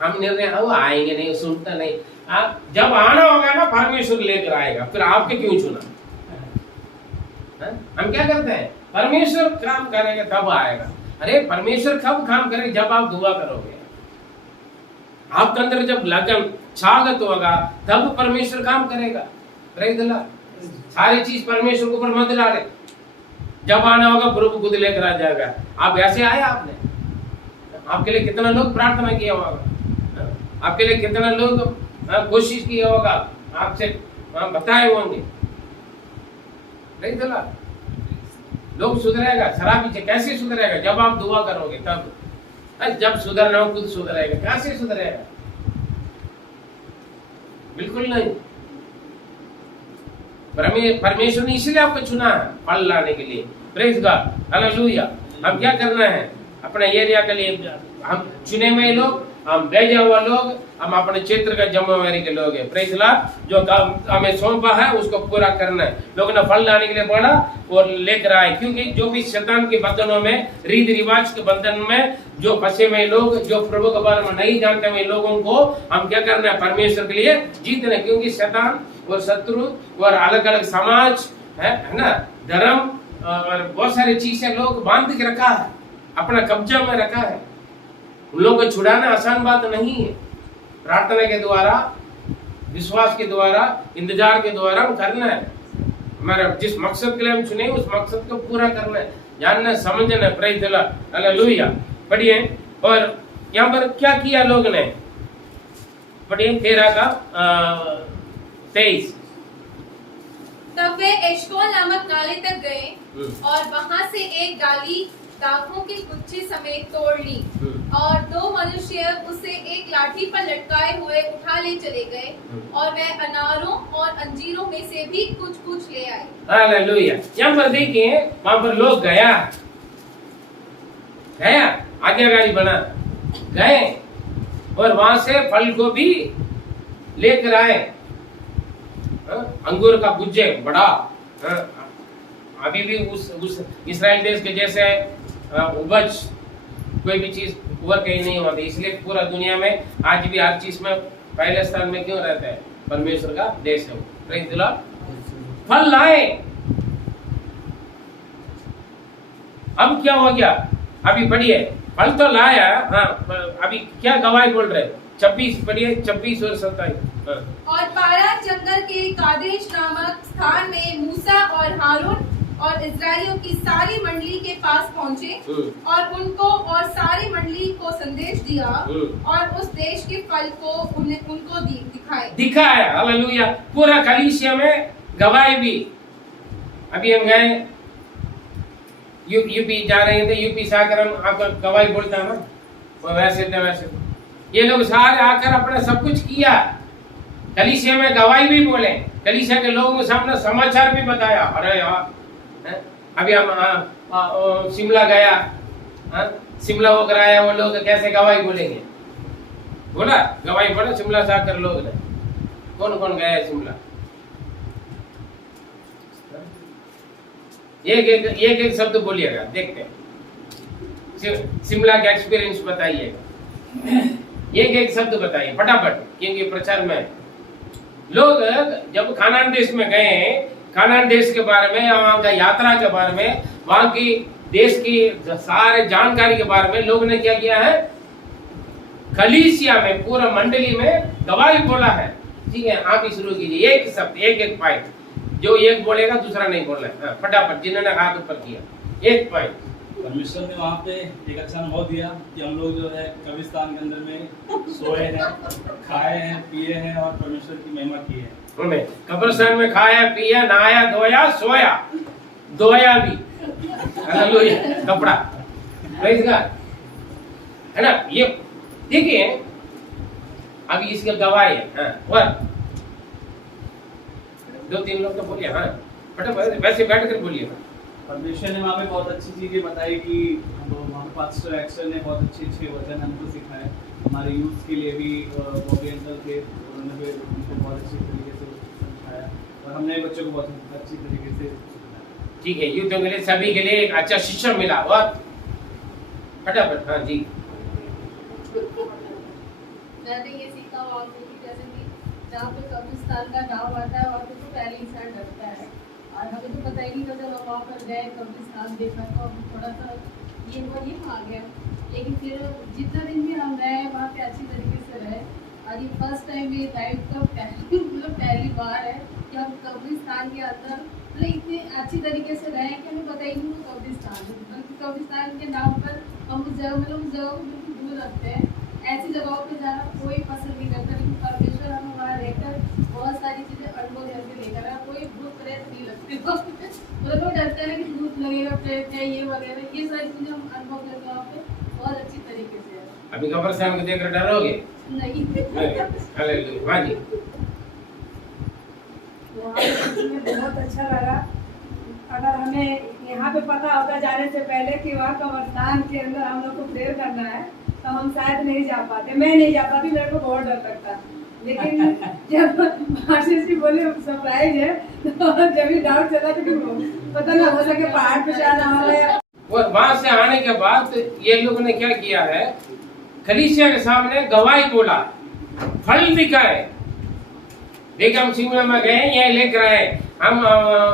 हम निर्णय वो आएंगे नहीं, सुनता नहीं। आप जब आना होगा ना परमेश्वर लेकर आएगा, फिर आपके क्यों चुना? हम क्या करते हैं, परमेश्वर काम करेगा तब आएगा। अरे परमेश्वर कब काम करेगा? जब आप दुआ करोगे, आपके अंदर जब लगन छागत होगा तब परमेश्वर काम करेगा। सारी चीज परमेश्वर के ऊपर मत डाले, जब आना होगा प्रभु खुद लेकर आ जाएगा। आप ऐसे आए, आपने आपके लिए कितना लोग प्रार्थना किया होगा, आपके लिए कितना लोग कोशिश किया होगा, आपसे बताए होंगे। लोग सुधरेगा, शराबी से कैसे सुधरेगा? जब आप दुआ करोगे तब। जब सुधरना हो खुद सुधरेगा, कैसे सुधरेगा? बिल्कुल नहीं। परमेश्वर ने इसलिए आपको चुना है फल लाने के लिए। Praise God, hallelujah. हम क्या करना है अपने एरिया के लिए? हम चुने हुए लोग, हम भेजे हुए लोग, हम अपने क्षेत्र का जिम्मेवारी के लोग हैं। प्रेज गॉड, जो काम हमें सौंपा है उसको पूरा करना है। लोगों ने फल लाने के लिए बोला और लेकर आए, क्योंकि जो भी शैतान के बंधनों में, रीति रिवाज के बंधन में जो फंसे हुए लोग, जो प्रभु के बारे में नहीं जानते हुए लोगों को हम क्या करना है? परमेश्वर के लिए जीतना। क्योंकि शैतान और शत्रु और अलग अलग समाज है ना, धर्म और बहुत सारी चीजें लोग बांध के रखा है, अपना कब्जा में रखा है। उन लोगों को छुड़ाना आसान बात नहीं है। प्रार्थना के द्वारा, विश्वास के द्वारा, इंतजार के द्वारा हम करना है। हमारा जिस मकसद के लिए हम चुने उस मकसद को पूरा करना है, जानना समझना। Praise the Lord, hallelujah. पढ़िए, और यहाँ पर क्या किया लोग ने? पढ़िए 13 का 23। तब वे एशकोल नामक नाले तक गए और वहां से एक डाली दाखों की गुच्छी समेत तोड़ ली, और 2 मनुष्य उसे एक लाठी पर लटकाए हुए उठा ले चले गए, और वे अनारों और अंजीरों में से भी कुछ कुछ ले आए। हालेलुया। यहाँ पर देखिए, वहां पर लोग गया आज्ञाकारी बना, गए और वहां से फल को भी लेकर आए। अंगूर का गुज्जे बड़ा, अभी भी उस इस्राएल देश के जैसे उपज कोई भी चीज और कहीं नहीं होती। इसलिए पूरा दुनिया में आज भी हर चीज में पहले स्थान में क्यों रहता है? परमेश्वर का देश है। Praise the Lord. फल लाए। अब क्या हो गया? अभी पढ़िए, फल तो लाया। हाँ, अभी क्या गवाही बोल रहे? 26 पढ़िए, 26 और 27। और पारा जंगल के कादेश नामक स्थान में मूसा और हारून और इजरायलियों की सारी मंडली के पास पहुँचे और उनको और सारी मंडली को संदेश दिया और उस देश के फल को उनको दिखाया। हालेलुया। पूरा कलीसिया में गवाही भी। अभी हम गए यूपी जा रहे थे, यूपी से आकर हम आपका गवाही बोलता ना, वो वैसे थे वैसे। ये लोग सारे आकर अपना सब कुछ किया, कलीसिया में गवाही भी बोले, कलीसिया के लोगों के सामने समाचार भी बताया। अरे यार, अभी हम शिमला गया, शिमला होकर आया, वो लोग कैसे गवाही बोलेंगे? बोला गवाही बोला शिमला से आकर लोग ने। कौन कौन गया है शिमला? एक शब्द बोलिएगा, देखते हैं। शिमला का एक्सपीरियंस बताइएगा, एक शब्द बताइए फटाफट, क्योंकि प्रचार में लोग जब कानान देश में गए, कानान देश के बारे में, वहां का यात्रा के बारे में, वहां की देश की सारे जानकारी के बारे में लोग ने क्या किया है? कलीसिया में पूरा मंडली में गवाही बोला है। ठीक है, आप ही शुरू कीजिए, एक शब्द, एक पॉइंट, जो एक बोलेगा दूसरा नहीं बोलना है। फटाफट, जिन्होंने हाथ ऊपर किया, एक पॉइंट। परमेश्वर ने वहाँ पे एक अच्छा अनुभव दिया कि हम लोग जो है कब्रिस्तान के अंदर में सोए हैं, खाए हैं, पिए हैं और परमेश्वर की महिमा की है। उन्होंने कब्रिस्तान में खाया, पिया, नहाया, धोया, सोया, धोया भी, हालेलुया, कपड़ा, प्रेज़ गॉड, है ना? ये देखिए, अभी इसका गवाही है। और दो तीन लोग तो बोलिए, हाँ फटाफट, वैसे बैठ कर बोलिए। परमेश्वर ने वहाँ पे बहुत अच्छी चीजें बताई कि वहाँ पे पास्टर एक्टर ने बहुत अच्छे वचन हमको सिखाए। हमारे यूथ के लिए भी बॉबी अंकल थे, उन्होंने भी उनको बहुत अच्छी तरीके से समझाया और हमने बच्चों को बहुत अच्छी तरीके से सिखाया। ठीक है, यूथ के लिए, सभी के लिए एक अच्छा शिक्षा मिला। और फटाफट, हाँ जी। मैंने ये सीखा वहाँ पे कि जैसे कि जहाँ पे कब्रिस्तान का नाम आता है वहाँ पे तो पहले इंसान डरता है, और हमें तो पता ही नहीं था। जब हम वहाँ पर गए, कब्रिस्तान देखा तो हम थोड़ा सा ये आ गया, लेकिन फिर जितना दिन भी हम रहे वहाँ पे अच्छी तरीके से रहे। और ये फर्स्ट टाइम मेरी लाइफ का पहली बार है कि हम कब्रिस्तान के अंदर इतने अच्छी तरीके से रहे कि हमें पता ही नहीं वो कब्रिस्तान है, बल्कि कब्रिस्तान के नाम पर हम उस जगह को बिल्कुल दूर रखते हैं। ऐसी जगहों पे जाना कोई पसंद नहीं करता, लेकिन परमेश्वर हमें वहाँ रहकर बहुत सारी चीजें अनुभव करके लेकर आया। कोई भूत प्रेत नहीं लगते, मतलब लोग डरते हैं कि भूत लगेगा, प्रेत है, ये वगैरह, ये सारी चीजें हम अनुभव करके वहाँ पे बहुत अच्छी तरीके से है। अभी कब्रिस्तान को देखकर डरोगे? नहीं। हालेलुया, हाँ जी। बहुत अच्छा लगा। अगर हमें यहाँ पे पता होता जाने से पहले कि वहाँ कब्रिस्तान के अंदर हम लोग को प्रेयर करना है, तो हम शायद नहीं जा पाते। मैं नहीं जा पाती, मेरे को बहुत डर लगता। लेकिन जब आशीष जी बोले सरप्राइज है, तो जब भी डाउट चला तो पता ना हो सके पहाड़ पे जाना हमारे। वहां से आने के बाद ये लोगों ने क्या किया है? कलीसिया के सामने गवाही बोला, फल दिखाए। देखिए, हम शिमला में गए, ये लेकर आए, हम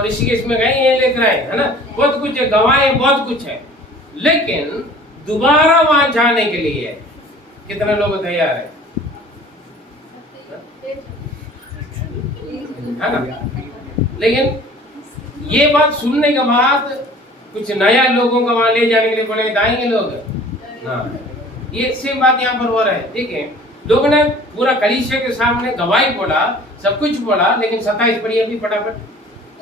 ऋषिकेश में गए, ये लेकर आए, है ना? बहुत कुछ है, गवाही बहुत कुछ है। लेकिन दोबारा वहां जाने के लिए कितने लोग तैयार है ना? लेकिन ये बात सुनने के बाद कुछ नया लोगों को वहां ले जाने के लिए बोलेंगे, आएंगे लोग? हाँ, ये सेम बात यहाँ पर हो रहा है। ठीक है, लोगों ने पूरा कलीसिया के सामने गवाही बोला, सब कुछ बोला, लेकिन 27 पढ़िए अभी फटाफट।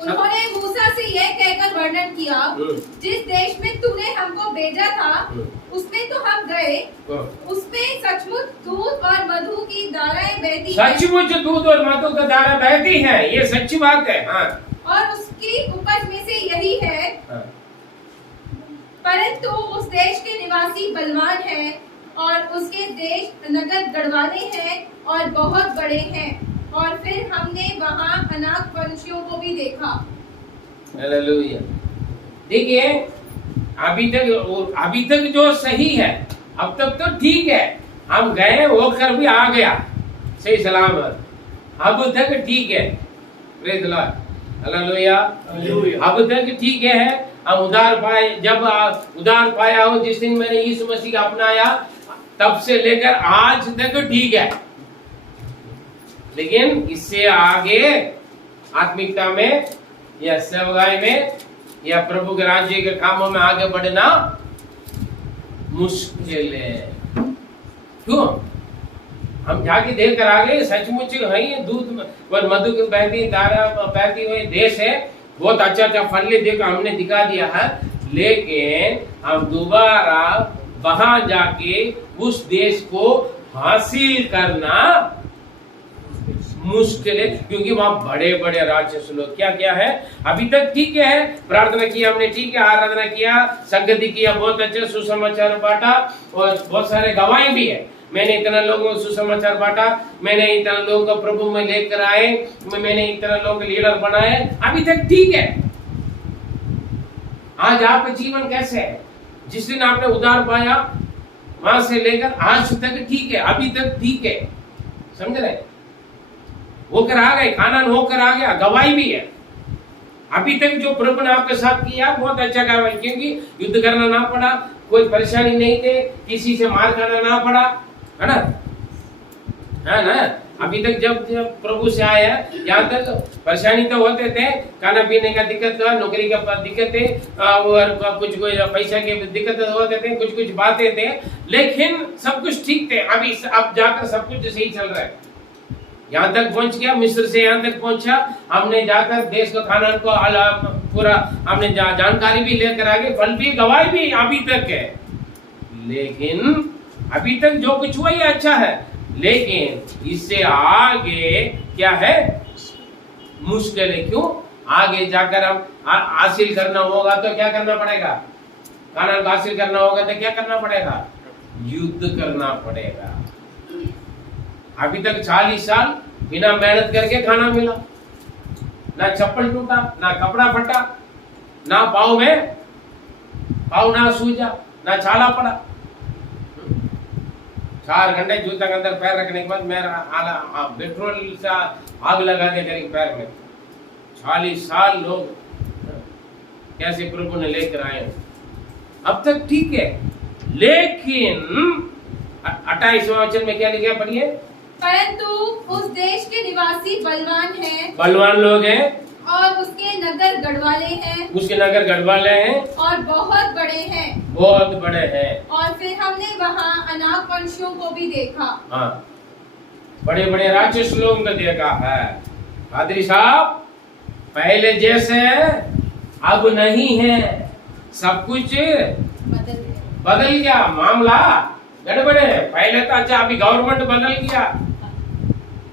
उन्होंने मूसा से यह कहकर वर्णन किया, जिस देश में तूने हमको भेजा था उसमें तो हम गए, उसमें सचमुच दूध और मधु की धाराएं बहती हैं। सचमुच दूध और मधु की धारा बहती है, ये सच्ची बात है। हाँ। और उसकी उपज में से यही है, हाँ। परंतु उस देश के निवासी बलवान हैं और उसके देश नगर गढ़वाले हैं और बहुत बड़े हैं। और फिर हमने वहाँ अनाक पंछियों को भी देखा। हालेलुया। देखिए, अभी तक जो सही है, अब तक तो ठीक है, हम गए होकर भी आ गया सही सलामत, अब तक ठीक है। Praise the Lord, hallelujah. अब तक ठीक है, हम उधार पाए। जब उधार पाया हो, जिस दिन मैंने यीशु मसीह का अपनाया, तब से लेकर आज तक ठीक है। लेकिन इससे आगे आत्मिकता में या सेवकाई में या प्रभु के राज्य के कामों में आगे बढ़ना मुश्किल है। क्यों? हम जाके देख कर आ गए, सचमुच है ये दूध और मधु की बहती धारा बहती हुई देश है, बहुत अच्छा अच्छा फल देखो हमने दिखा दिया है, लेकिन हम दोबारा वहां जाके उस देश को हासिल करना मुश्किल है, क्योंकि वहां बड़े बड़े राक्षस लोग क्या क्या है। अभी तक ठीक है, प्रार्थना किया हमने, ठीक है, आराधना किया, संगति किया, बहुत अच्छे सुसमाचार बांटा और बहुत सारे गवाही भी है। मैंने इतना लोगों को सुसमाचार बांटा, मैंने इतना लोगों को प्रभु में लेकर आए, मैंने इतना लोगों के लीडर बनाए, अभी तक ठीक है। आज आपका जीवन कैसे है? जिस दिन आपने उद्धार पाया वहां से लेकर आज तक ठीक है, अभी तक ठीक है, समझ रहे? होकर आ गए, खानन होकर आ गया, गवाही भी है। अभी तक जो प्रभु ने आपके साथ किया बहुत अच्छा गवाही, क्योंकि युद्ध करना ना पड़ा, कोई परेशानी नहीं थे, किसी से मार खाना ना पड़ा, है ना, है ना। अभी तक जब प्रभु से आया यहाँ तक परेशानी तो होते थे, खाना पीने का दिक्कत था, नौकरी का दिक्कत थे, और कुछ पैसा के दिक्कत होते थे, कुछ कुछ बातें थे, लेकिन सब कुछ ठीक थे। अभी अब जाकर सब कुछ सही चल रहा है। यहाँ तक पहुंच गया, मिस्र से यहाँ तक पहुंचा, हमने जाकर देश को खाना को पूरा हमने जानकारी भी लेकर आगे, फल भी गवाही भी अभी तक है। लेकिन अभी तक जो कुछ हुआ ये अच्छा है, लेकिन इससे आगे क्या है? मुश्किल है। क्यों? आगे जाकर हम हासिल करना होगा तो क्या करना पड़ेगा? खाना हासिल करना होगा तो क्या करना पड़ेगा? युद्ध करना पड़ेगा। अभी तक 40 साल बिना मेहनत करके खाना मिला, ना चप्पल टूटा, ना कपड़ा फटा, ना पाँव में पाँव ना सूजा, ना छाला पड़ा। 4 घंटे जूता के अंदर पैर रखने के बाद मेरा पेट्रोल से आग लगा दे करीब पैर में। 40 साल लोग कैसे प्रभु ने लेकर आए, अब तक ठीक है। लेकिन 28वां वचन में क्या लिखा है, पढ़िए। परंतु उस देश के निवासी बलवान हैं, बलवान लोग हैं, और उसके नगर गढ़वाले हैं, उसके नगर गढ़वाले हैं, और बहुत बड़े हैं, बहुत बड़े हैं। और फिर हमने वहाँ अनाक वंशियों को भी देखा। हाँ, बड़े बड़े राक्षस लोगों को देखा है। पादरी साहब, पहले जैसे अब नहीं है, सब कुछ बदल गया, मामला गड़बड़ है। पहले तो अच्छा, अभी गवर्नमेंट बदल गया,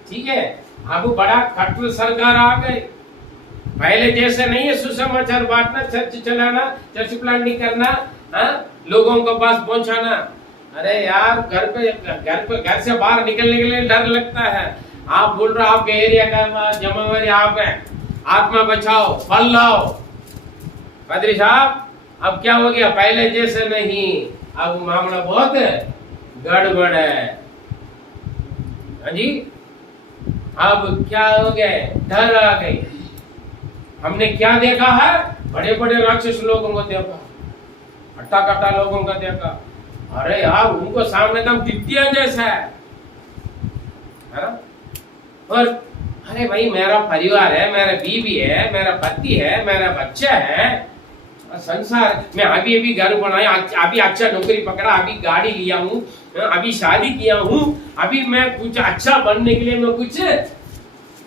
ठीक है, अब बड़ा कठोर सरकार आ गई। पहले जैसे नहीं है सुसमाचार बांटना, चर्च चलाना, चर्च प्लांटिंग करना, लोगों को पास पहुंचाना। अरे यार, घर से बाहर निकलने के लिए डर लगता है। आप बोल रहे आपके एरिया का जिम्मेवारी आप है, आत्मा बचाओ, फल लाओ। पादरी साहब, अब क्या हो गया? पहले जैसे नहीं, अब मामला बहुत गड़बड़ है। हाँ जी, अब क्या हो गया? डर आ गई। हमने क्या देखा है? बड़े बड़े राक्षस लोगों को देखा, हट्टा कट्टा लोगों को देखा। अरे यार, उनको सामने दम टिड्डियां जैसा है ना? और अरे भाई, मेरा परिवार है, मेरा बीवी है, मेरा पति है, मेरा बच्चा है, संसार में अभी अभी घर बनाया, अभी अच्छा नौकरी पकड़ा, अभी गाड़ी लिया हूँ, अभी शादी किया हूँ, अभी मैं कुछ अच्छा बनने के लिए मैं कुछ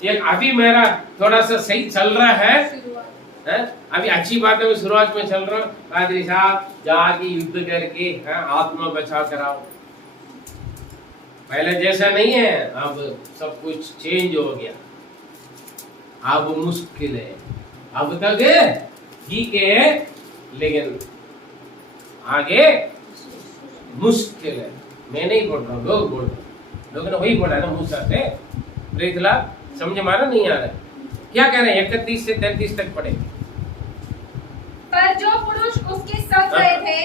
एक अभी मेरा थोड़ा सा सही चल रहा है, अभी अच्छी बात है, शुरुआत में चल रहा हूँ। पादरी साहब, जाके युद्ध करके आत्मा बचा कराओ। पहले जैसा नहीं है, अब सब कुछ चेंज हो गया, अब मुश्किल है। अब तक ठीक है, लेकिन आगे मुश्किल है। मैं नहीं बोल रहा हूँ, लोग बोल रहे हैं, लोगों ने वही बोला ना मूसा से। प्रेखला समझ मारा नहीं आ रहा क्या कह रहे हैं? 31 से 33 तक पढ़े। पर जो पुरुष उसके संग गए थे,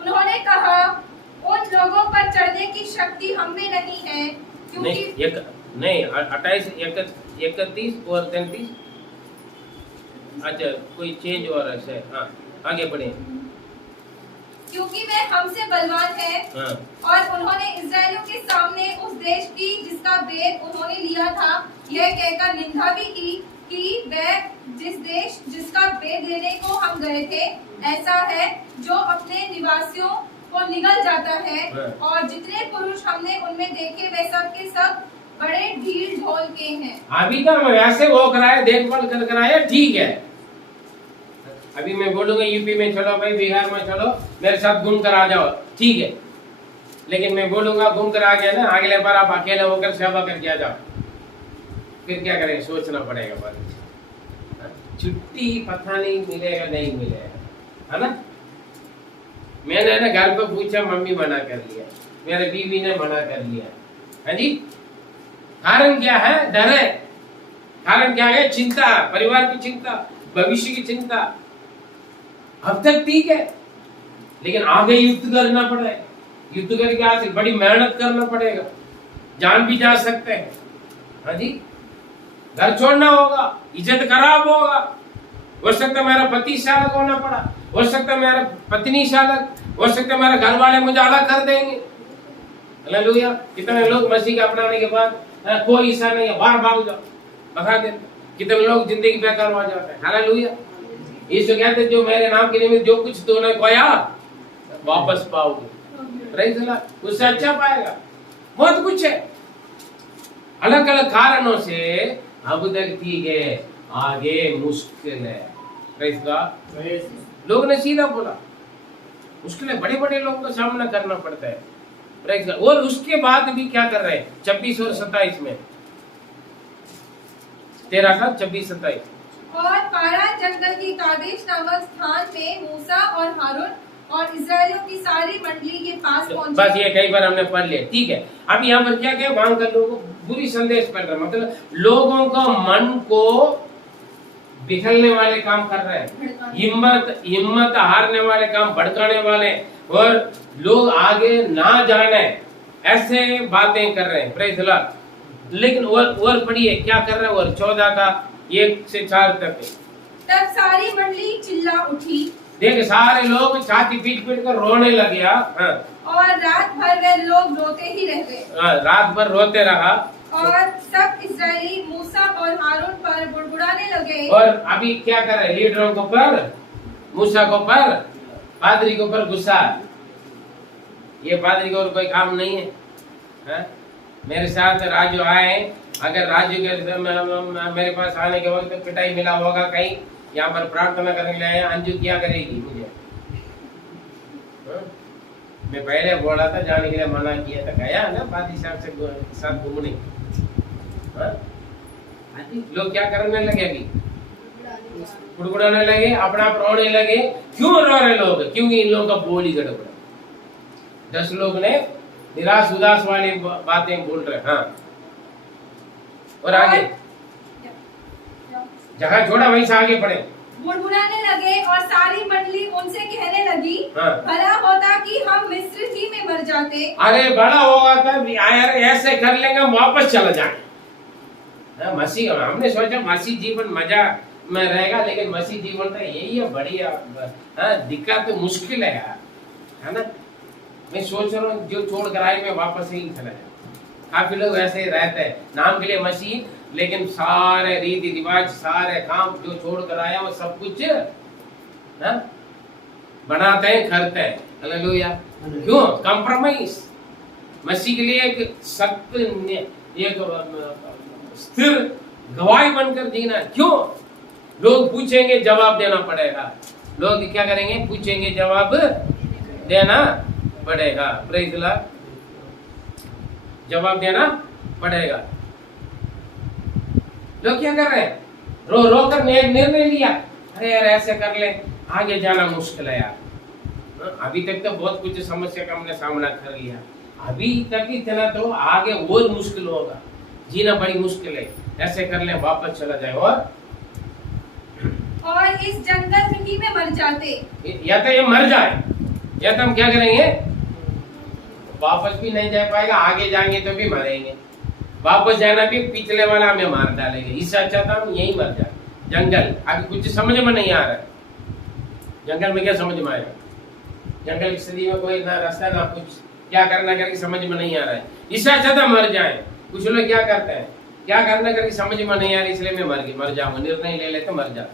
उन्होंने कहा, उन लोगों पर चढ़ने की शक्ति हम में नहीं है, क्योंकि नहीं 28 31 और 33। अच्छा, कोई चेंज हो रहा है। हाँ, आगे बढ़े। क्योंकि वे हमसे बलवान हैं, और उन्होंने इस्राएलियों के सामने उस देश की जिसका भेद उन्होंने लिया था यह कहकर निंदा भी की कि वह जिस देश जिसका भेद लेने को हम गए थे ऐसा है जो अपने निवासियों को निगल जाता है, और जितने पुरुष हमने उनमें देखे वे सब के सब बड़े ढील ढोल के हैं। अभी तो वैसे वो कराए, देखभाल कर कराया, ठीक है। अभी मैं बोलूंगा यूपी में चलो भाई, बिहार में चलो, मेरे साथ घूम कर आ जाओ, ठीक है। लेकिन मैं बोलूंगा घूम कर आ गया ना, अगले बार आप अकेले होकर सेवा करके आ जाओ, फिर क्या करेंगे, सोचना पड़ेगा बात। छुट्टी पता नहीं मिलेगा नहीं मिलेगा, है ना। मैंने ना घर पे पूछा, मम्मी मना कर लिया, मेरे बीवी ने मना कर लिया, है जी। कारण क्या है? डर है। कारण क्या है? चिंता, परिवार की चिंता, भविष्य की चिंता। अब तक ठीक है, लेकिन आगे युद्ध करना पड़ेगा। युद्ध करके आज बड़ी मेहनत करना पड़ेगा, जान भी जा सकते हैं, हाँ जी। घर छोड़ना होगा, इज्जत खराब होगा, हो सकता है मेरा पति शालक होना पड़ा, हो सकता है मेरा पत्नी शालक, हो सकता है मेरे घर वाले मुझे अलग कर देंगे। हालेलुया। कितने लोग मसीह के अपनाने के बाद कोई ईसा नहीं है, बाहर भाग जाओ, भगा देते। कितने लोग जिंदगी बेकार हो जाते हैं। हालेलुया। यीशु कहते जो मेरे नाम के निमित्त जो कुछ तूने खोया वापस पाओगे, प्रेज़ द लॉर्ड। उससे अच्छा पाएगा। बहुत कुछ है, अलग अलग कारणों से अब तक ठीक है, आगे मुश्किल है। Praise the Lord. लोग ने सीधा बोला, मुश्किल है, बड़े बड़े लोगों का सामना करना पड़ता है। Praise the Lord. और उसके बाद भी क्या कर रहे हैं? 26 और 27 में, 13 का 26, 27। और पारान जंगल की कादेश नामक स्थान में मूसा और हारून और इस्राएलियों की सारी मंडली के पास पहुंचे। बस ये कई बार हमने पढ़ लिया, ठीक है। अब यहाँ पर क्या क्या वहां का लोगों बुरी संदेश पढ़ रहे, मतलब लोगों का मन को बिखरने वाले काम कर रहे हैं, हिम्मत हारने वाले काम, भड़काने वाले, और लोग आगे ना जाने ऐसे बातें कर रहे हैं। Praise the Lord. लेकिन और पढ़िए क्या कर रहे हैं, और 14 का 1 से 4 तक। तब सारी मंडली चिल्ला उठी, देख सारे लोग छाती पीट पीट कर रोने लगे। हाँ। और रात भर वे लोग रोते ही रह गए। रात भर रोते रहा। और सब इस्राएली मूसा और हारून पर बुड़बुड़ाने लगे। और अभी क्या कर रहे? लीडरों के ऊपर, मूसा के ऊपर, पादरी के ऊपर गुस्सा। ये पादरी को और कोई काम नहीं है, हाँ? मेरे साथ राजू आए, अगर राजू के मेरे पास आने के वक्त पिटाई मिला होगा कहीं, यहाँ पर प्रार्थना करने के लिए अंजू क्या करेगी मुझे? मैं पहले बोला था जाने के लिए, मना किया था, गया ना पादरी साहब से साथ घूमने। लोग क्या करने लगे? अभी गुड़गुड़ाने लगे, अपना आप रोने लगे। क्यों रो रहे लोग? क्योंकि इन लोगों का बोल ही गड़बड़। 10 लोग ने निराश उदास वाली बातें बोल रहे। हाँ, और आगे जगह छोड़ा वहीं से आगे बढ़े। बुड़बुड़ाने लगे और सारी मंडली उनसे कहने लगी, हाँ। भला होता कि हम मिस्र ही में मर जाते। अरे बड़ा होगा था यार, ऐसे कर लेंगे वापस चला जाए। मसीह, हमने सोचा मसीह जीवन मजा में रहेगा, लेकिन मसीह जीवन तो यही है बढ़िया। दिक्कत तो मुश्किल है यार, है ना। मैं सोच रहा हूँ जो छोड़ कर आए मैं वापस ही चला जाऊँ। काफी लोग ऐसे ही रहते हैं, नाम के लिए मसीह, लेकिन सारे रीति रिवाज, सारे काम जो छोड़ कर आया वो सब कुछ बनाते हैं, करते हैं। हालेलुया। क्यों? कंप्रोमाइज। मसीह के लिए एक सख्त, एक स्थिर गवाही बनकर जीना। क्यों? लोग पूछेंगे, जवाब देना पड़ेगा। लोग क्या करेंगे? पूछेंगे, जवाब देना पड़ेगा। Praise the Lord. जवाब देना पड़ेगा। लोग क्या कर रहे हैं? रो कर निर्णय लिया, अरे यार ऐसे कर ले, आगे जाना मुश्किल है यार। अभी तक तो बहुत कुछ समस्या का हमने सामना कर लिया, अभी तक इतना तो आगे और मुश्किल होगा, जीना बड़ी मुश्किल है। ऐसे कर ले, वापस चला जाए और इस जंगल ही में मर जाते। या तो ये मर जाए, या तो हम क्या करेंगे? वापस भी नहीं जा पाएगा, आगे जाएंगे तो भी मरेंगे, वापस जाना भी पिछले वाला हमें मार डालेंगे। इससे अच्छा था हम यही मर जाए। जंगल अभी कुछ समझ में नहीं आ रहा है। जंगल में क्या समझ में आएगा? जंगल की स्थिति में कोई ना रास्ता ना कुछ, क्या करना करके समझ में नहीं आ रहा है। इससे अच्छा था मर जाए। कुछ लोग क्या करते हैं? क्या करना करके समझ में नहीं आ रही, इसलिए मैं मर जाऊंगा, निर्णय ले लेते मर जा।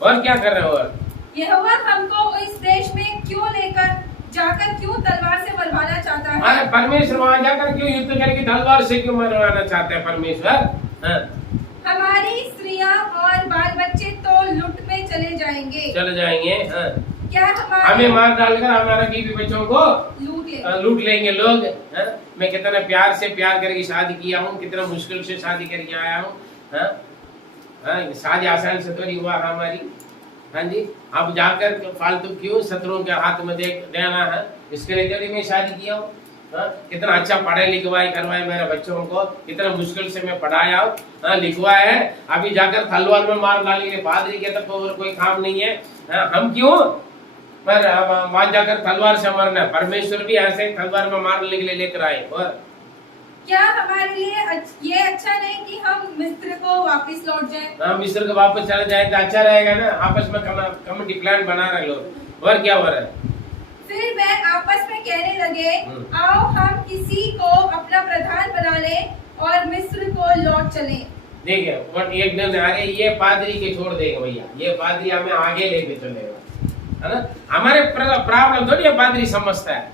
और क्या कर रहे हो? और यहोवा हमको इस देश में क्यों लेकर जाकर क्यों तलवार से मरवाना चाहता है? अरे परमेश्वर वहां जाकर क्यों युद्ध करके तलवार से क्यों मरवाना चाहते हैं परमेश्वर? हाँ। हमारी स्त्रियां और बाल बच्चे तो लूट में चले जाएंगे। चले जाएंगे। हाँ। क्या हमें मार डालकर हमारा बीवी बच्चों को लूट लेंगे लोग। हाँ? मैं कितना प्यार से प्यार करके शादी किया हूँ, कितना मुश्किल से शादी करके आया हूँ। हाँ? हाँ? शादी आसान से तो नहीं हुआ हमारी। हाँ जी, अब जाकर फालतू क्यों शत्रुओं के हाथ में देना है? इसके लिए जल्दी मैं शादी किया हूँ। हाँ? कितना अच्छा पढ़ाई लिखवाई करवाए मेरे बच्चों को, कितना मुश्किल से मैं पढ़ाया हूँ। हाँ, लिखवाया है। अभी जाकर तलवार में मार डालेंगे, पादरी के तक और कोई काम नहीं है। हाँ, हम क्यों पर वहां जाकर तलवार से मरना? परमेश्वर भी ऐसे तलवार में मारने के लिए लेकर आए। और क्या हमारे लिए ये अच्छा नहीं कि हम मिस्र को वापस लौट जाएं? हाँ, मिस्र को वापस चले जाए तो अच्छा रहेगा ना। आपस में कमेटी प्लान बना रहे लोग। और क्या हो रहा है? फिर वे आपस में कहने लगे, आओ हम किसी को अपना प्रधान बना लें और मिस्र को लौट चले। देखिए, और एक दिन अरे ये पादरी के छोड़ देंगे भैया, ये पादरी हमें आगे लेके चलेगा, है ना। हमारे प्रॉब्लम थोड़ी ये पादरी समझता है।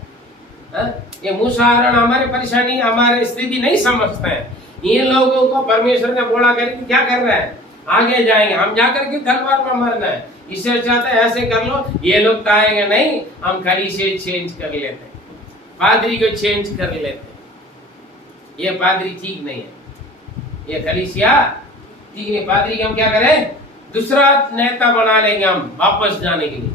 ये मूसा हारून हमारे परेशानी हमारे स्थिति नहीं समझते हैं। ये लोगों को परमेश्वर ने बोला करके क्या कर रहा है? आगे जाएंगे, हम जाकर के तलवार में मरना है। इससे अच्छा था ऐसे कर लो, ये लोग तो आएंगे नहीं, हम खड़ी से चेंज कर लेते, पादरी को चेंज कर लेते। ये पादरी ठीक नहीं है, ये कलीसिया ठीक नहीं। पादरी के हम क्या करें? दूसरा नेता बना लेंगे हम वापस जाने के लिए।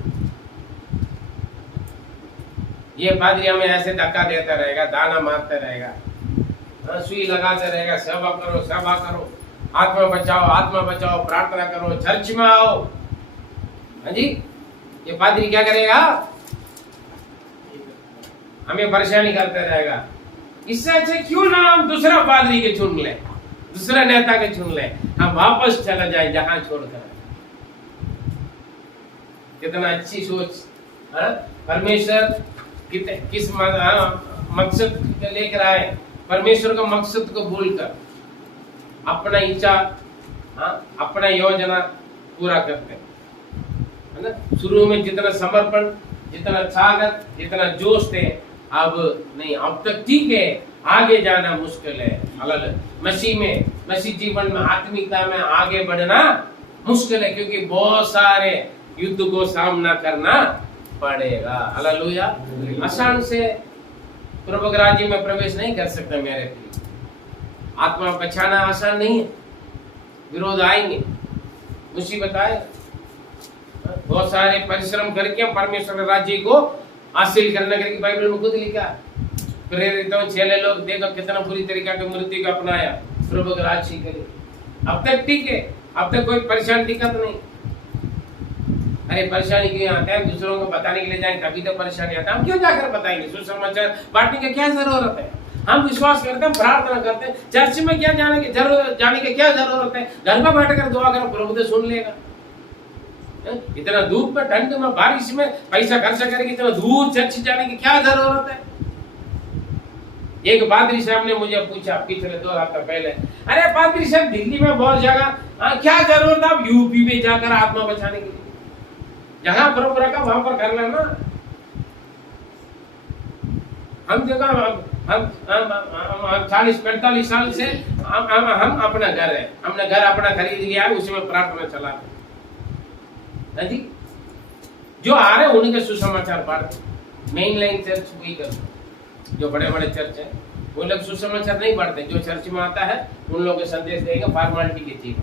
ये पादरी हमें ऐसे धक्का देता रहेगा, दाना मारता रहेगा, सुई लगाते रहेगा, सेवा करो सेवा करो, आत्मा बचाओ प्रार्थना करो, चर्च में आओ। हाँ जी, ये पादरी क्या करेगा? हमें परेशानी करता रहेगा। इससे अच्छे क्यों ना हम दूसरा पादरी के चुन ले, दूसरा नेता के चुन ले, हम वापस चला जाए जहां छोड़कर। कितना अच्छी सोच। परमेश्वर किस मकसद लेकर आए? परमेश्वर का मकसद को भूलकर अपना इच्छा, अपना योजना पूरा करते है ना। शुरू में जितना समर्पण, जितना ताकत, जितना जोश थे, अब नहीं। अब तक ठीक है, आगे जाना मुश्किल है। मसीह जीवन में, आत्मिकता में आगे बढ़ना मुश्किल है, क्योंकि बहुत सारे युद्ध को सामना करना पड़ेगा। हालेलुया। आसान से प्रभु के राज्य में प्रवेश नहीं कर सकते मेरे लिए। आत्मा बचाना आसान नहीं है, विरोध आएंगे, मुसीबत आए। बहुत सारे परिश्रम करके परमेश्वर के राज्य को हासिल करने के लिए बाइबल में खुद लिखा। प्रेरितों 6 लोग देखो कितना पूरी तरीका की मृत्यु को अपनाया प्रभु के राज्य के लिए। अब तक ठीक है, अब तक कोई परेशानी दिक्कत नहीं। अरे परेशानी क्यों आता है? दूसरों को बताने के लिए जाएंगे तभी तो परेशानी आता है। हम क्यों जाकर बताएंगे? सुसमाचार बांटने की क्या जरूरत है? हम विश्वास करते हैं, प्रार्थना करते हैं। चर्च में क्या जाने की क्या जरूरत है? घर में बैठकर दुआ करो, प्रभु तो सुन लेगा। इतना धूप में, ठंड में, बारिश में पैसा खर्च करेंगे, इतना दूर चर्च जाने की क्या जरूरत है? एक पादरी साहब ने मुझे पूछा पिछले 2 हफ्ते पहले, अरे पादरी साहब दिल्ली में बहुत जगह, क्या जरूरत है आप यूपी में जाकर आत्मा बचाने के लिए? जहां प्रभु रखा वहां पर कर लेना। हम देखो, हम 40-45 साल से हम अपना घर है, हमने घर अपना खरीद लिया है, उसमें प्रार्थना चलाते हैं जी। जो आ रहे उन्हीं के सुसमाचार पढ़ते। मेन लाइन चर्च वही करते, जो बड़े बड़े चर्च है वो लोग सुसमाचार नहीं पढ़ते। जो चर्च में आता है उन लोगों के संदेश देंगे, फॉर्मेलिटी की चीज।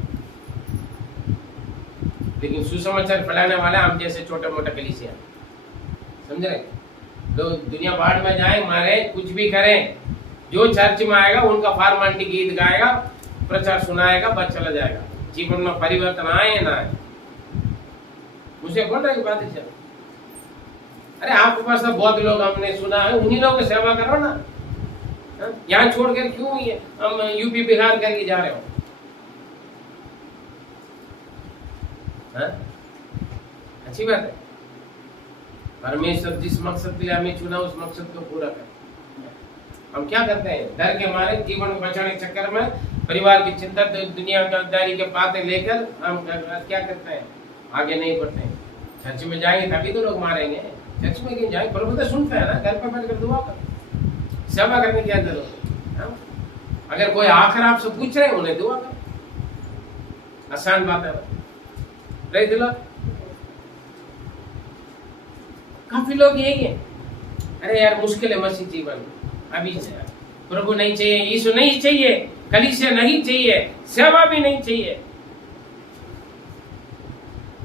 लेकिन सुसमाचार फैलाने वाले हम जैसे छोटे मोटे कलीसिया, समझ रहे? लोग दुनिया बाढ़ में जाए, मारे, कुछ भी करें, जो चर्च में आएगा उनका फॉर्मेलिटी गीत गाएगा, प्रचार सुनाएगा, बस चला जाएगा। जीवन में परिवर्तन आए ना आए। मुझे बोल रहे बात है, अरे आपके पास तो बहुत लोग हमने सुना है, उन्हीं लोगों की सेवा करो ना। यहाँ छोड़कर क्यों हम यूपी बिहार करके जा रहे हो? अच्छी बात है। परमेश्वर जिस मकसद के लिए हमें चुना उस मकसद को पूरा कर। हम क्या करते हैं? डर के मारे, जीवन को बचाने के चक्कर में परिवार की चिंता, दुनियादारी के बातें लेकर हम क्या करते हैं, आगे नहीं बढ़ते हैं। चर्च में जाएंगे तभी तो लोग मारेंगे, चर्च में क्यों जाएंगे? प्रभु तो सुनते हैं ना, घर पर बैठकर दुआ कर, सेवा करने की क्या जरूरत है? अगर कोई आकर आपसे पूछ रहे हैं, उन्हें दुआ कर, आसान बात है। रही दिला काफी लोग यही है, अरे यार मुश्किल है मसीह जीवन, अभी प्रभु नहीं चाहिए, यीशु नहीं चाहिए, कलीसिया नहीं चाहिए, सेवा भी नहीं चाहिए,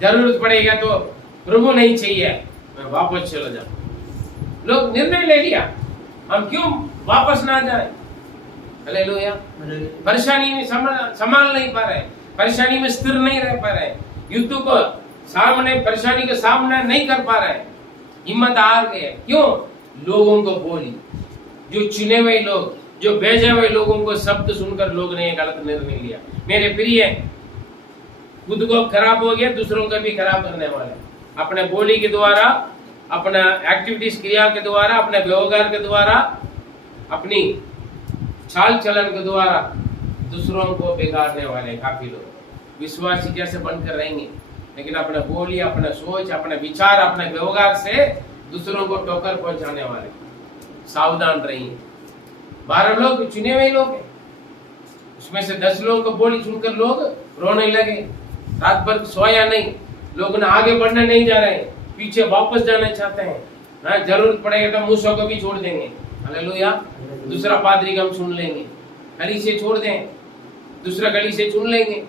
जरूरत पड़ेगा तो प्रभु नहीं चाहिए, मैं वापस चला जाऊं। लोग निर्णय ले लिया, हम क्यों वापस ना जाए? हालेलुया। परेशानी में संभाल नहीं पा रहे, परेशानी में स्थिर नहीं रह पा रहे, युद्ध को सामने, परेशानी का सामना नहीं कर पा रहे, हिम्मत हार गए। क्यों? लोगों को बोली, जो चुने हुए लोग, जो भेजे हुए लोगों को शब्द सुनकर लोग ने गलत निर्णय लिया। मेरे प्रिय, खुद को खराब हो गया, दूसरों को भी खराब करने वाले, अपने बोली के द्वारा, अपना एक्टिविटीज क्रिया के द्वारा, अपने व्यवहार के द्वारा, अपनी चाल चलन के द्वारा दूसरों को बिगाड़ने वाले काफी लोग। विश्वासी जैसे बनकर रहेंगे, लेकिन अपने बोली, अपना सोच, अपने विचार, अपने व्यवहार से दूसरों को ठोकर पहुंचाने वाले। सावधान रहिए। 12 लोग चुने हुए लोग हैं, उसमें से 10 लोगों को बोली सुनकर लोग रोने लगे, रात भर सोया नहीं, लोग ना आगे बढ़ने नहीं जा रहे, पीछे वापस जाना चाहते हैं। हाँ, जरूरत पड़ेगा तो मूसा को भी छोड़ देंगे, हालेलुया। दूसरा पादरी का हम सुन लेंगे, गली से छोड़ दें, दूसरा गली से चुन लेंगे।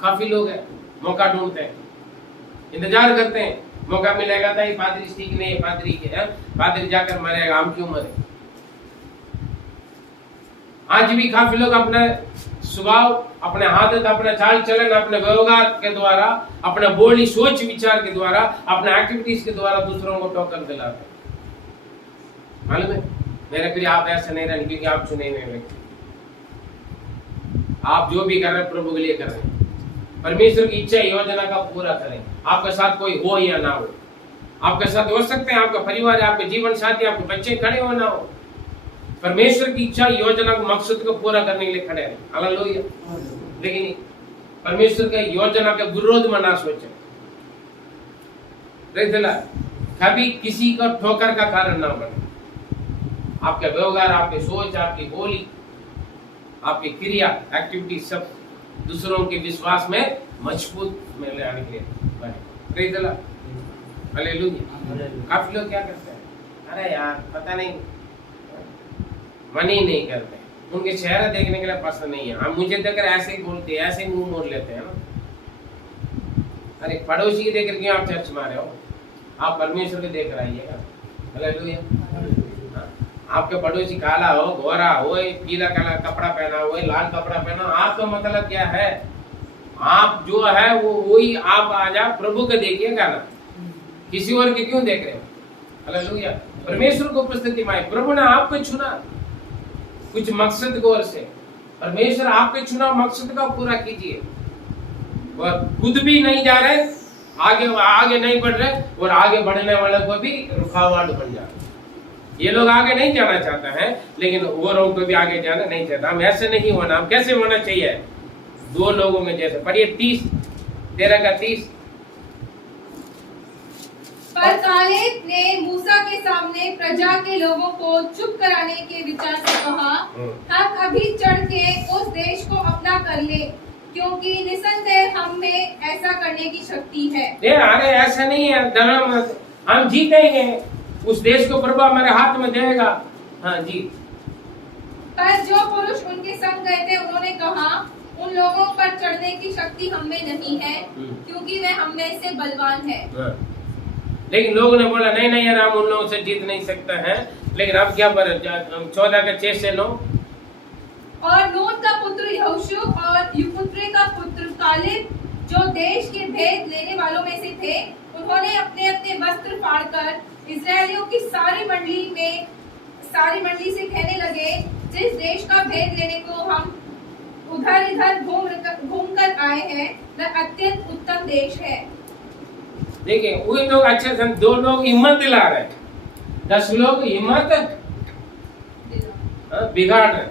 काफी लोग हैं, मौका ढूंढते हैं, इंतजार करते हैं, मौका मिलेगा था, ये पादरी ठीक नहीं है, पादरी के पादरी जाकर मरेगा, हम क्यों मरे? आज भी काफी लोग अपने स्वभाव, अपने आदत, अपने चाल चलन, अपने व्यवहार के द्वारा, अपने बोली सोच विचार के द्वारा, अपने एक्टिविटीज के द्वारा दूसरों को टक्कर दिलाते हैं। मालूम है मेरे प्रिय, आप ऐसे नहीं रहने, क्योंकि आप चुने हुए व्यक्ति, आप जो भी कर रहे हैं प्रभु के लिए कर रहे हैं। परमेश्वर की इच्छा योजना का पूरा करें। आपके साथ कोई हो या ना हो, आपके साथ हो सकते हैं, आपका परिवार, आपके जीवन साथी, आपके बच्चे खड़े हो ना हो, परमेश्वर की इच्छा योजना को, मकसद को पूरा करने के लिए खड़े हैं, हालेलुया। लेकिन परमेश्वर के योजना के विरोध में ना सोचे, कभी किसी का ठोकर का कारण ना बने। आपका व्यवहार, आपकी सोच, आपकी बोली, आपकी क्रिया, एक्टिविटी सब दूसरों के विश्वास में मजबूत में ले आने के लिए बने। हालेलुया। काफी लोग क्या करते हैं, अरे यार पता नहीं, मन ही नहीं करते, उनके चेहरा देखने के लिए पसंद नहीं है, हम मुझे देखकर ऐसे ही बोलते हैं, ऐसे ही मुंह मोड़ लेते हैं ना। अरे पड़ोसी के देखकर क्यों आप चर्च मारे हो? आप परमेश्वर को देख रहिएगा। हालेलुया। आपके पड़ोसी काला हो, गोरा हो, पीला काला कपड़ा पहना हो, लाल कपड़ा पहना हो, आपका मतलब क्या है? आप जो है वो वही आप आजा प्रभु को देखिएगा ना, किसी और के क्यों देख रहे हो? हालेलुया। परमेश्वर को उपस्थिति में, प्रभु ने आपको चुना कुछ मकसद की ओर से, परमेश्वर आपके चुनाव मकसद का पूरा कीजिए। और खुद भी नहीं जा रहे, आगे नहीं बढ़ रहे, और आगे बढ़ने वाले को भी रुकावट बन जा रहे। ये लोग आगे नहीं जाना चाहते हैं, लेकिन वो लोग को भी आगे जाना नहीं चाहता। हम ऐसे नहीं होना, हम कैसे होना चाहिए? 2 लोगों में जैसे। पढ़िए 13:30। पर कालेब ने मूसा के सामने प्रजा के लोगों को चुप कराने के विचार से कहा, हम अभी चढ़ के उस देश को अपना कर ले, क्योंकि निसंदेह हम में ऐसा करने की शक्ति है। अरे ऐसा नहीं है, डरो मत, हम जीतेंगे, उस देश को प्रभु हमारे हाथ में देगा। हाँ जी। पर जो पुरुष उनके संग गए थे, उन्होंने कहा, उन लोगों पर चढ़ने की शक्ति हम में नहीं है, क्योंकि वे हम में से बलवान है। लेकिन लोगों ने बोला नहीं यार, हम उन लोगों से जीत नहीं सकते हैं। लेकिन अब क्या पर 14:6 से 9। और नून का पुत्र यहोशू और युपुत्रे का पुत्र कालेब, जो देश के भेद लेने वालों में से थे, उन्होंने अपने अपने वस्त्र फाड़कर इस्राएलियों की सारी मंडली से कहने लगे, जिस देश का भेद लेने को हम उधर इधर घूम कर आए हैं, वह अत्यंत उत्तम देश है। देखिए वही लोग अच्छे थे, 2 लोग हिम्मत दिला रहे, 10 लोग हिम्मत बिगाड़ रहे।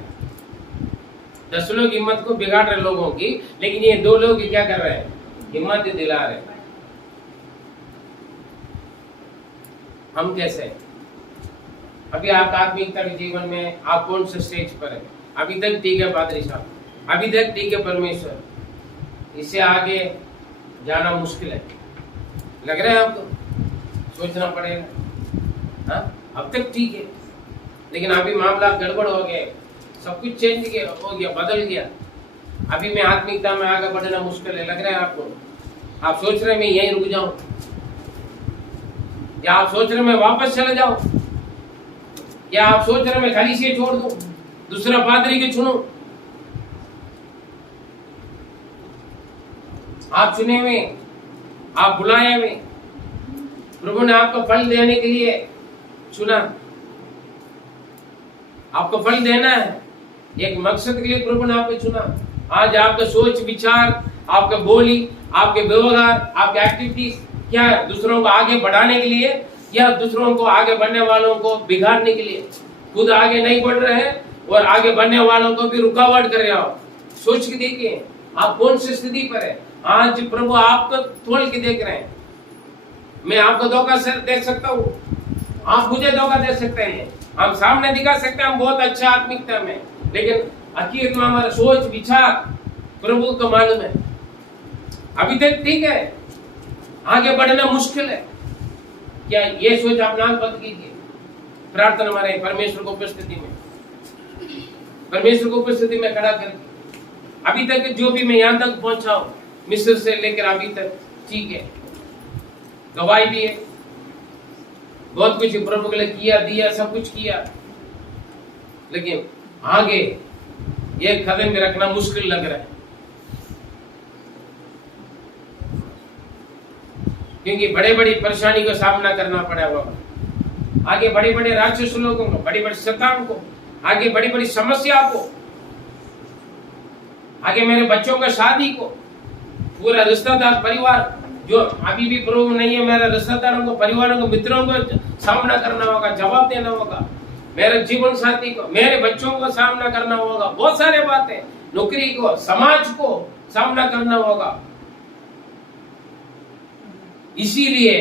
10 लोग हिम्मत को बिगाड़ रहे लोगों की, लेकिन ये 2 लोग क्या कर रहे हैं? हिम्मत दिला रहे हैं। हम कैसे हैं? अभी आप आत्मिकता के जीवन में आप कौन से स्टेज पर है? अभी तक ठीक है पादरी साहब, अभी तक ठीक है परमेश्वर, इससे आगे जाना मुश्किल है, लग रहा है आपको? सोचना पड़ेगा। हाँ, अब तक ठीक है, लेकिन अभी मामला गड़बड़ हो गया, सब कुछ चेंज हो गया, बदल गया। अभी मैं आत्मिकता में आगे बढ़ना मुश्किल है, लग रहा है आपको? आप सोच रहे हैं मैं यहीं रुक जाऊं, या आप सोच रहे हैं मैं वापस चले जाऊं, या आप सोच रहे हैं मैं खाली से छोड़ दूं, दूसरा पादरी के चुनूं? आप चुने हुए, आप बुलाए हुए, प्रभु ने आपको फल देने के लिए चुना, आपको फल देना है, एक मकसद के लिए प्रभु ने आपको चुना। आज आपका सोच विचार, आपका बोली, आपके व्यवहार, आपके एक्टिविटीज क्या है? दूसरों को आगे बढ़ाने के लिए या दूसरों को आगे बढ़ने वालों को बिगाड़ने के लिए? खुद आगे नहीं बढ़ रहे हैं और आगे बढ़ने वालों को भी रुकावट कर रहे हो। सोच के देखिए आप कौन सी स्थिति पर है। आज प्रभु आपको तोल के देख रहे हैं। मैं आपको धोखा दे सकता हूँ, आप मुझे धोखा दे सकते हैं, हम सामने दिखा सकते हैं हम बहुत अच्छा आत्मिकता में, लेकिन आखिर में हमारा सोच विचार प्रभु को मालूम है। अभी तक ठीक है, आगे बढ़ना मुश्किल है। क्या ये सोच आप नाक बंद कीजिए, प्रार्थना मारे परमेश्वर को उपस्थिति में, परमेश्वर को उपस्थिति में खड़ा करके। अभी तक जो भी मैं यहाँ तक पहुंचा हूं, मिस्र से लेकर अभी तक ठीक है, गवाही भी है, बहुत कुछ प्रभु के लिए किया दिया, सब कुछ किया, लेकिन आगे ये कदम भी रखना मुश्किल लग रहा है, क्योंकि बड़े बड़ी परेशानी का सामना करना पड़ा हुआ, आगे बड़े बड़े राक्षस लोगों को, बड़ी बड़ी शैतान को, आगे बड़ी बड़ी समस्या को, आगे मेरे बच्चों का शादी को, पूरा रिश्तेदार परिवार जो अभी भी प्रभु नहीं है, मेरे रिश्तेदारों को, परिवारों को, मित्रों को सामना करना होगा, जवाब देना होगा, मेरे जीवन साथी को, मेरे बच्चों को सामना करना होगा, बहुत सारे बातें, नौकरी को, समाज को सामना करना होगा। इसीलिए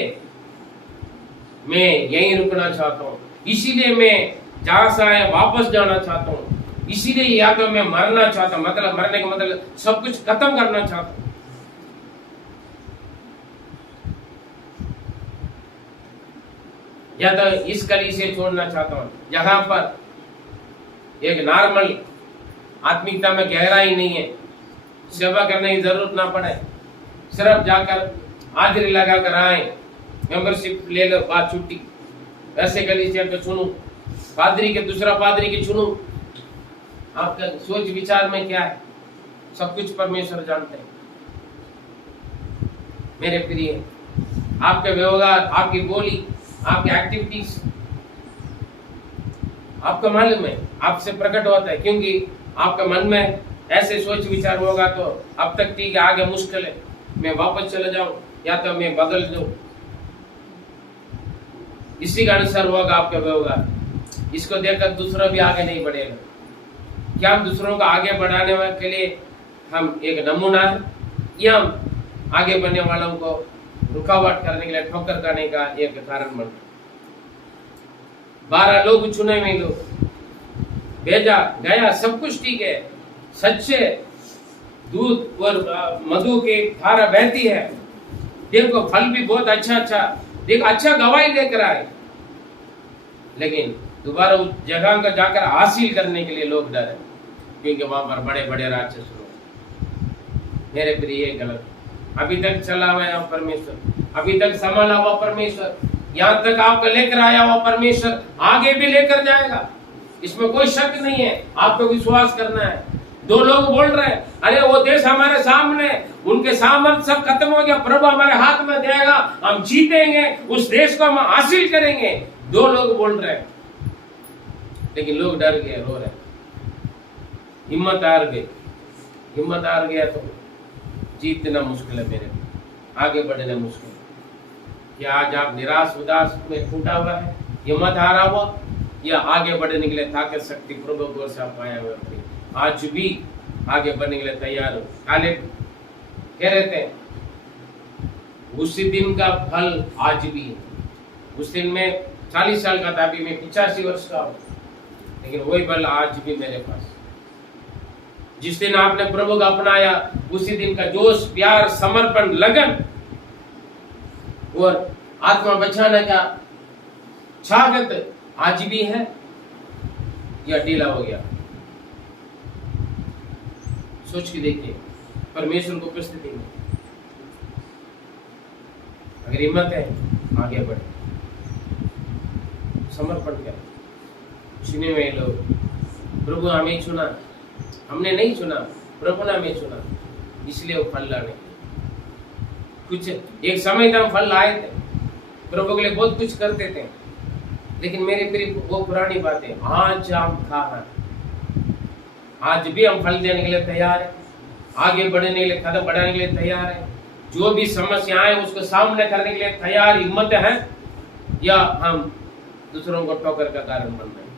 मैं यहीं रुकना चाहता हूँ, इसीलिए मैं जहां से आया वापस जाना चाहता हूँ, इसीलिए या तो मैं मरना चाहता हूँ, मतलब मरने का मतलब सब कुछ खत्म करना चाहता हूँ, या तो इस गली से छोड़ना चाहता हूँ जहां पर एक नॉर्मल आत्मिकता में गहराई नहीं है, सेवा करने की जरूरत ना पड़े, सिर्फ जाकर हाजिरी लगा कर आए, मेंबरशिप ले लो, बात छुट्टी। ऐसे गली से चुनूं, पादरी के दूसरा पादरी के चुनूं। आपका सोच विचार में क्या है, सब कुछ परमेश्वर जानते हैं। मेरे प्रिय, आपके व्यवहार, आपकी बोली, आपकी एक्टिविटीज आपका मालूम है, आपसे प्रकट होता है, क्योंकि आपका मन में ऐसे सोच विचार होगा तो अब तक ठीक है, आगे मुश्किल है, मैं वापस चले जाऊं या तो मैं बदल जाऊं, इसी का अनुसार होगा आपका व्यवहार। इसको देखकर दूसरा भी आगे नहीं बढ़ेगा। क्या हम दूसरों को आगे बढ़ाने के लिए हम एक नमूना है, या हम आगे बढ़ने वालों को रुकावट करने के लिए, ठोकर करने का एक कारण बन? 12 लोग चुने हुए लोग भेजा गया, सब कुछ ठीक है, सच्चे दूध और मधु की धारा बहती है, देखो फल भी बहुत अच्छा अच्छा, देखो अच्छा गवाही लेकर आए, लेकिन दोबारा उस जगह का जाकर हासिल करने के लिए लोग डरे, क्योंकि वहां पर बड़े बड़े राक्षस लोग। मेरे प्रिय गलत, अभी तक चला हुआ है परमेश्वर, अभी तक संभाला हुआ परमेश्वर, यहाँ तक आपको लेकर आया हुआ परमेश्वर आगे भी लेकर जाएगा, इसमें कोई शक नहीं है। आपको विश्वास करना है। 2 लोग बोल रहे हैं, अरे वो देश हमारे सामने, उनके सामर्थ्य सब खत्म हो गया, प्रभु हमारे हाथ में देगा, हम जीतेंगे, उस देश को हम हासिल करेंगे। 2 लोग बोल रहे हैं, लेकिन लोग डर गए, रो रहे, हिम्मत हार गई। हिम्मत हार गया तो जीतना मुश्किल है, मेरे आगे बढ़ना मुश्किल है। क्या आज आप निराश उदास में फूटा हुआ है, हिम्मत हारा हुआ, या आगे बढ़ने के लिए ताकत शक्ति प्रभु को से आप पाया हुआ? आज भी आगे बढ़ने के लिए तैयार हो। कालेब कह रहे थे उसी दिन का फल आज भी है। उस दिन में 40 साल का था, अभी मैं 85 वर्ष का हूँ, लेकिन वही बल आज भी मेरे पास। जिस दिन आपने प्रभु को अपनाया उसी दिन का जोश, प्यार, समर्पण, लगन और आत्मा बचाने का छागत आज भी है या ढीला हो गया? सोच के देखिए परमेश्वर को उपस्थिति में। अगर हिम्मत है आगे बढ़े, समर्पण करें। चुने हुए लोग, प्रभु हमें चुना, हमने नहीं चुना, प्रभु ने हमें चुना, इसलिए वो फल लाने। कुछ एक समय था हम फल लाए थे, प्रभु के लिए बहुत कुछ करते थे, लेकिन मेरे प्रिय वो पुरानी बातें आज हम कहाँ? आज भी हम फल देने के लिए तैयार है, आगे बढ़ने के लिए, कदम बढ़ाने के लिए तैयार है। जो भी समस्या है उसको सामने करने के लिए तैयार, हिम्मत है, या हम दूसरों को ठोकर का कारण बन रहे हैं?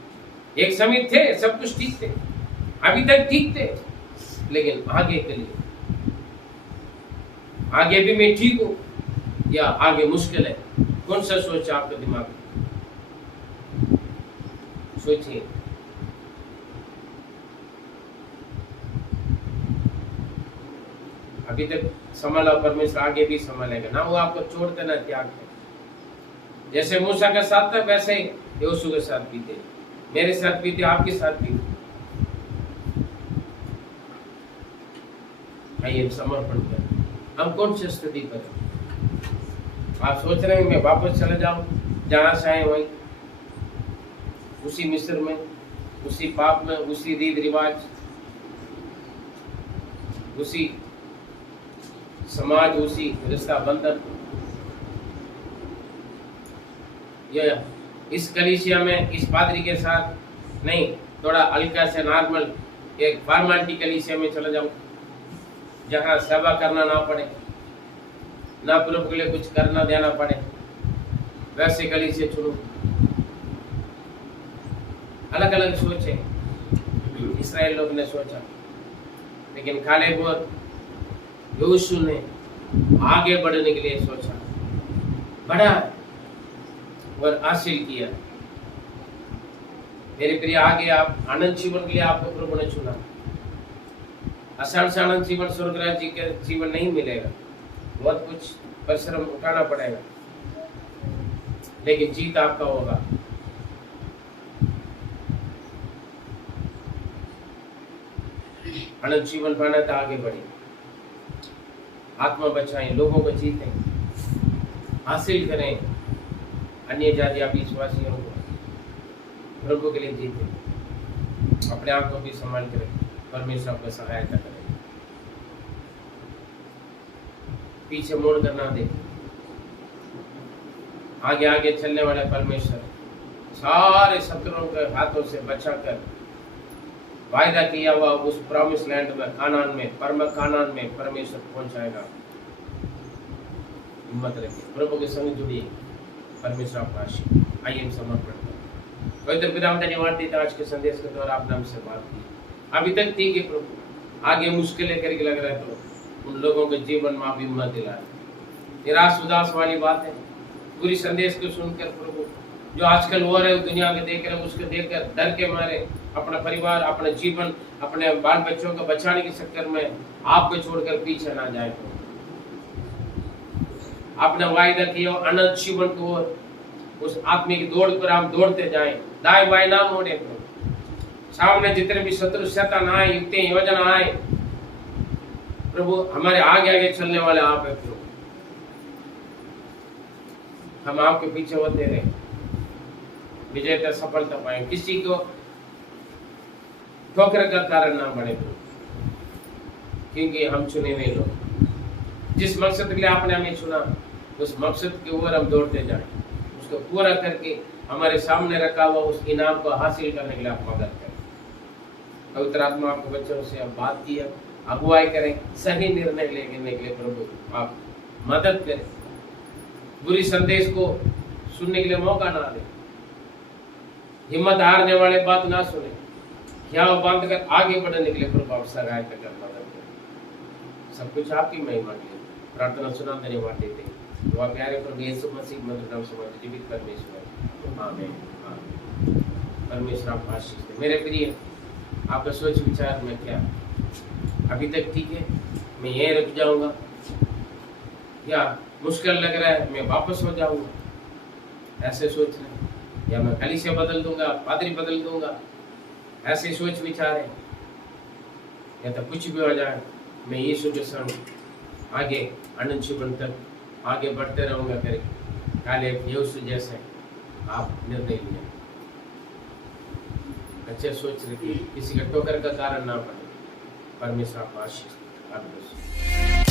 एक समय थे सब कुछ ठीक थे, अभी तक ठीक थे, लेकिन आगे के लिए, आगे भी मैं ठीक हूं या आगे मुश्किल है? कौन सा सोच आपके दिमाग में? सोचिए। अभी तक संभाला परमेश्वर, आगे भी संभालेगा ना। वो आपको छोड़ते ना त्याग दे। जैसे मूसा के साथ था वैसे ही यहोशू के साथ भी थे, मेरे साथ भी थे, आपके साथ भी थे। आइए समर्पण करें। हम कौन सी स्थिति पर हैं? आप सोच रहे हैं मैं वापस चले जाऊं जहां से आए वहीं, उसी मिस्र में, उसी पाप में, उसी रीत रिवाज, उसी समाज, उसी रिश्ता बंधन, या इस कलीसिया में इस पादरी के साथ नहीं, थोड़ा हल्का से नॉर्मल एक फॉर्मेलिटी कलीसिया में चला जाऊं जहां सेवा करना ना पड़े, ना प्रभु के लिए कुछ करना देना पड़े, वैसे कलीसिया चुनो। अलग अलग सोचे इस्राएल लोग ने सोचा, लेकिन कालेब और यहोशू ने आगे बढ़ने के लिए सोचा, बढ़ा और हासिल किया। मेरे प्रिय, आगे आप आनंद जीवन के लिए आपको प्रभु ने चुना। आसान से आनंद जीवन, स्वर्ग राज्य का जीवन नहीं मिलेगा, बहुत कुछ परिश्रम उठाना पड़ेगा, लेकिन जीत आपका होगा। अनंत जीवन पाना तो आगे बढ़े, आत्मा बचाएं, लोगों को जीतें, हासिल करें, अन्य जाति विश्वासियों को प्रभु के लिए जीतें, अपने आप को भी संभाल करें, परमेश्वर आपको सहायता करें। पीछे मोड़ कर ना देखें, आगे आगे चलने वाले परमेश्वर सारे शत्रुओं के हाथों से बचाकर वायदा किया हुआ उस प्रॉमिस लैंड में, कानान में, परम कानान में परमेश्वर पहुंचाएगा। हिम्मत रखिए, प्रभु के संग जुड़िए, परमेश्वर आपका आशीर्वाद। आइए हम समर्पण करें। पवित्र पिता, हम धन्यवाद देते आज के संदेश के द्वारा आपने हमसे बात की। अभी तक ठीक है प्रभु, आगे मुश्किलें करके लग रहा है तो उन लोगों के जीवन में आप हिम्मत दिलाए। निराश उदास वाली बात है, पूरी संदेश को सुनकर प्रभु जो आजकल हो रहे दुनिया के देख रहे, उसको देखकर डर के मारे अपना परिवार, अपना जीवन, अपने बाल बच्चों को बचाने के चक्कर में आपको छोड़कर पीछे ना जाए। आपने वायदा किया अनंत जीवन को, उस आत्मिक दौड़ पर हम दौड़ते जाएं, दाएं बाएं ना मोड़े। सामने जितने भी शत्रु शैतान आए, युक्ति योजना आए, प्रभु हमारे आगे आगे चलने वाले आप है प्रभु। हम आपके पीछे होते रहे, विजेता सफलता पाए, किसी को ठोकर का कारण ना बने प्रभु, क्योंकि हम चुने हुए लोग, जिस मकसद के लिए आपने हमें चुना उस मकसद की ओर हम दौड़ते जाएं, उसको पूरा करके हमारे सामने रखा हुआ उस इनाम को हासिल करने के लिए आप मदद करें। पवित्र आत्मा आपके बच्चों से आप बात किया, अगुवाई करें, सही निर्णय लेने के लिए प्रभु आप मदद करें, बुरी संदेश को सुनने के लिए मौका ना दें, हिम्मत हारने वाले बात ना सुने, क्या बांध कर आगे बढ़ने के लिए प्रभु आप सहायता करना देते। सब कुछ आपकी महिमा के लिए प्रार्थना सुना धन्यवाद देते हैं। दुआ प्यारे प्रभु यीशु मसीह मधुर नाम से जीवित परमेश्वर, आमीन। परमेश्वर आप आशीष दे। मेरे प्रिय, आपका सोच विचार में क्या अभी तक ठीक है, मैं यहीं रुक जाऊंगा, या मुश्किल लग रहा है मैं वापस हो जाऊंगा, ऐसे सोच रहे हैं, या मैं कलीसिया बदल दूंगा, पादरी बदल दूंगा, ऐसे सोच विचार है, या तो कुछ भी हो जाए मैं यीशु के संग आगे अनंत जीवन तक आगे बढ़ते रहूंगा। करके काले यीशु जैसे आप निर्णय लिया, अच्छे सोच रखिए, किसी का ठोकर का कारण ना बने। परमेश्वर आप आशीष दे।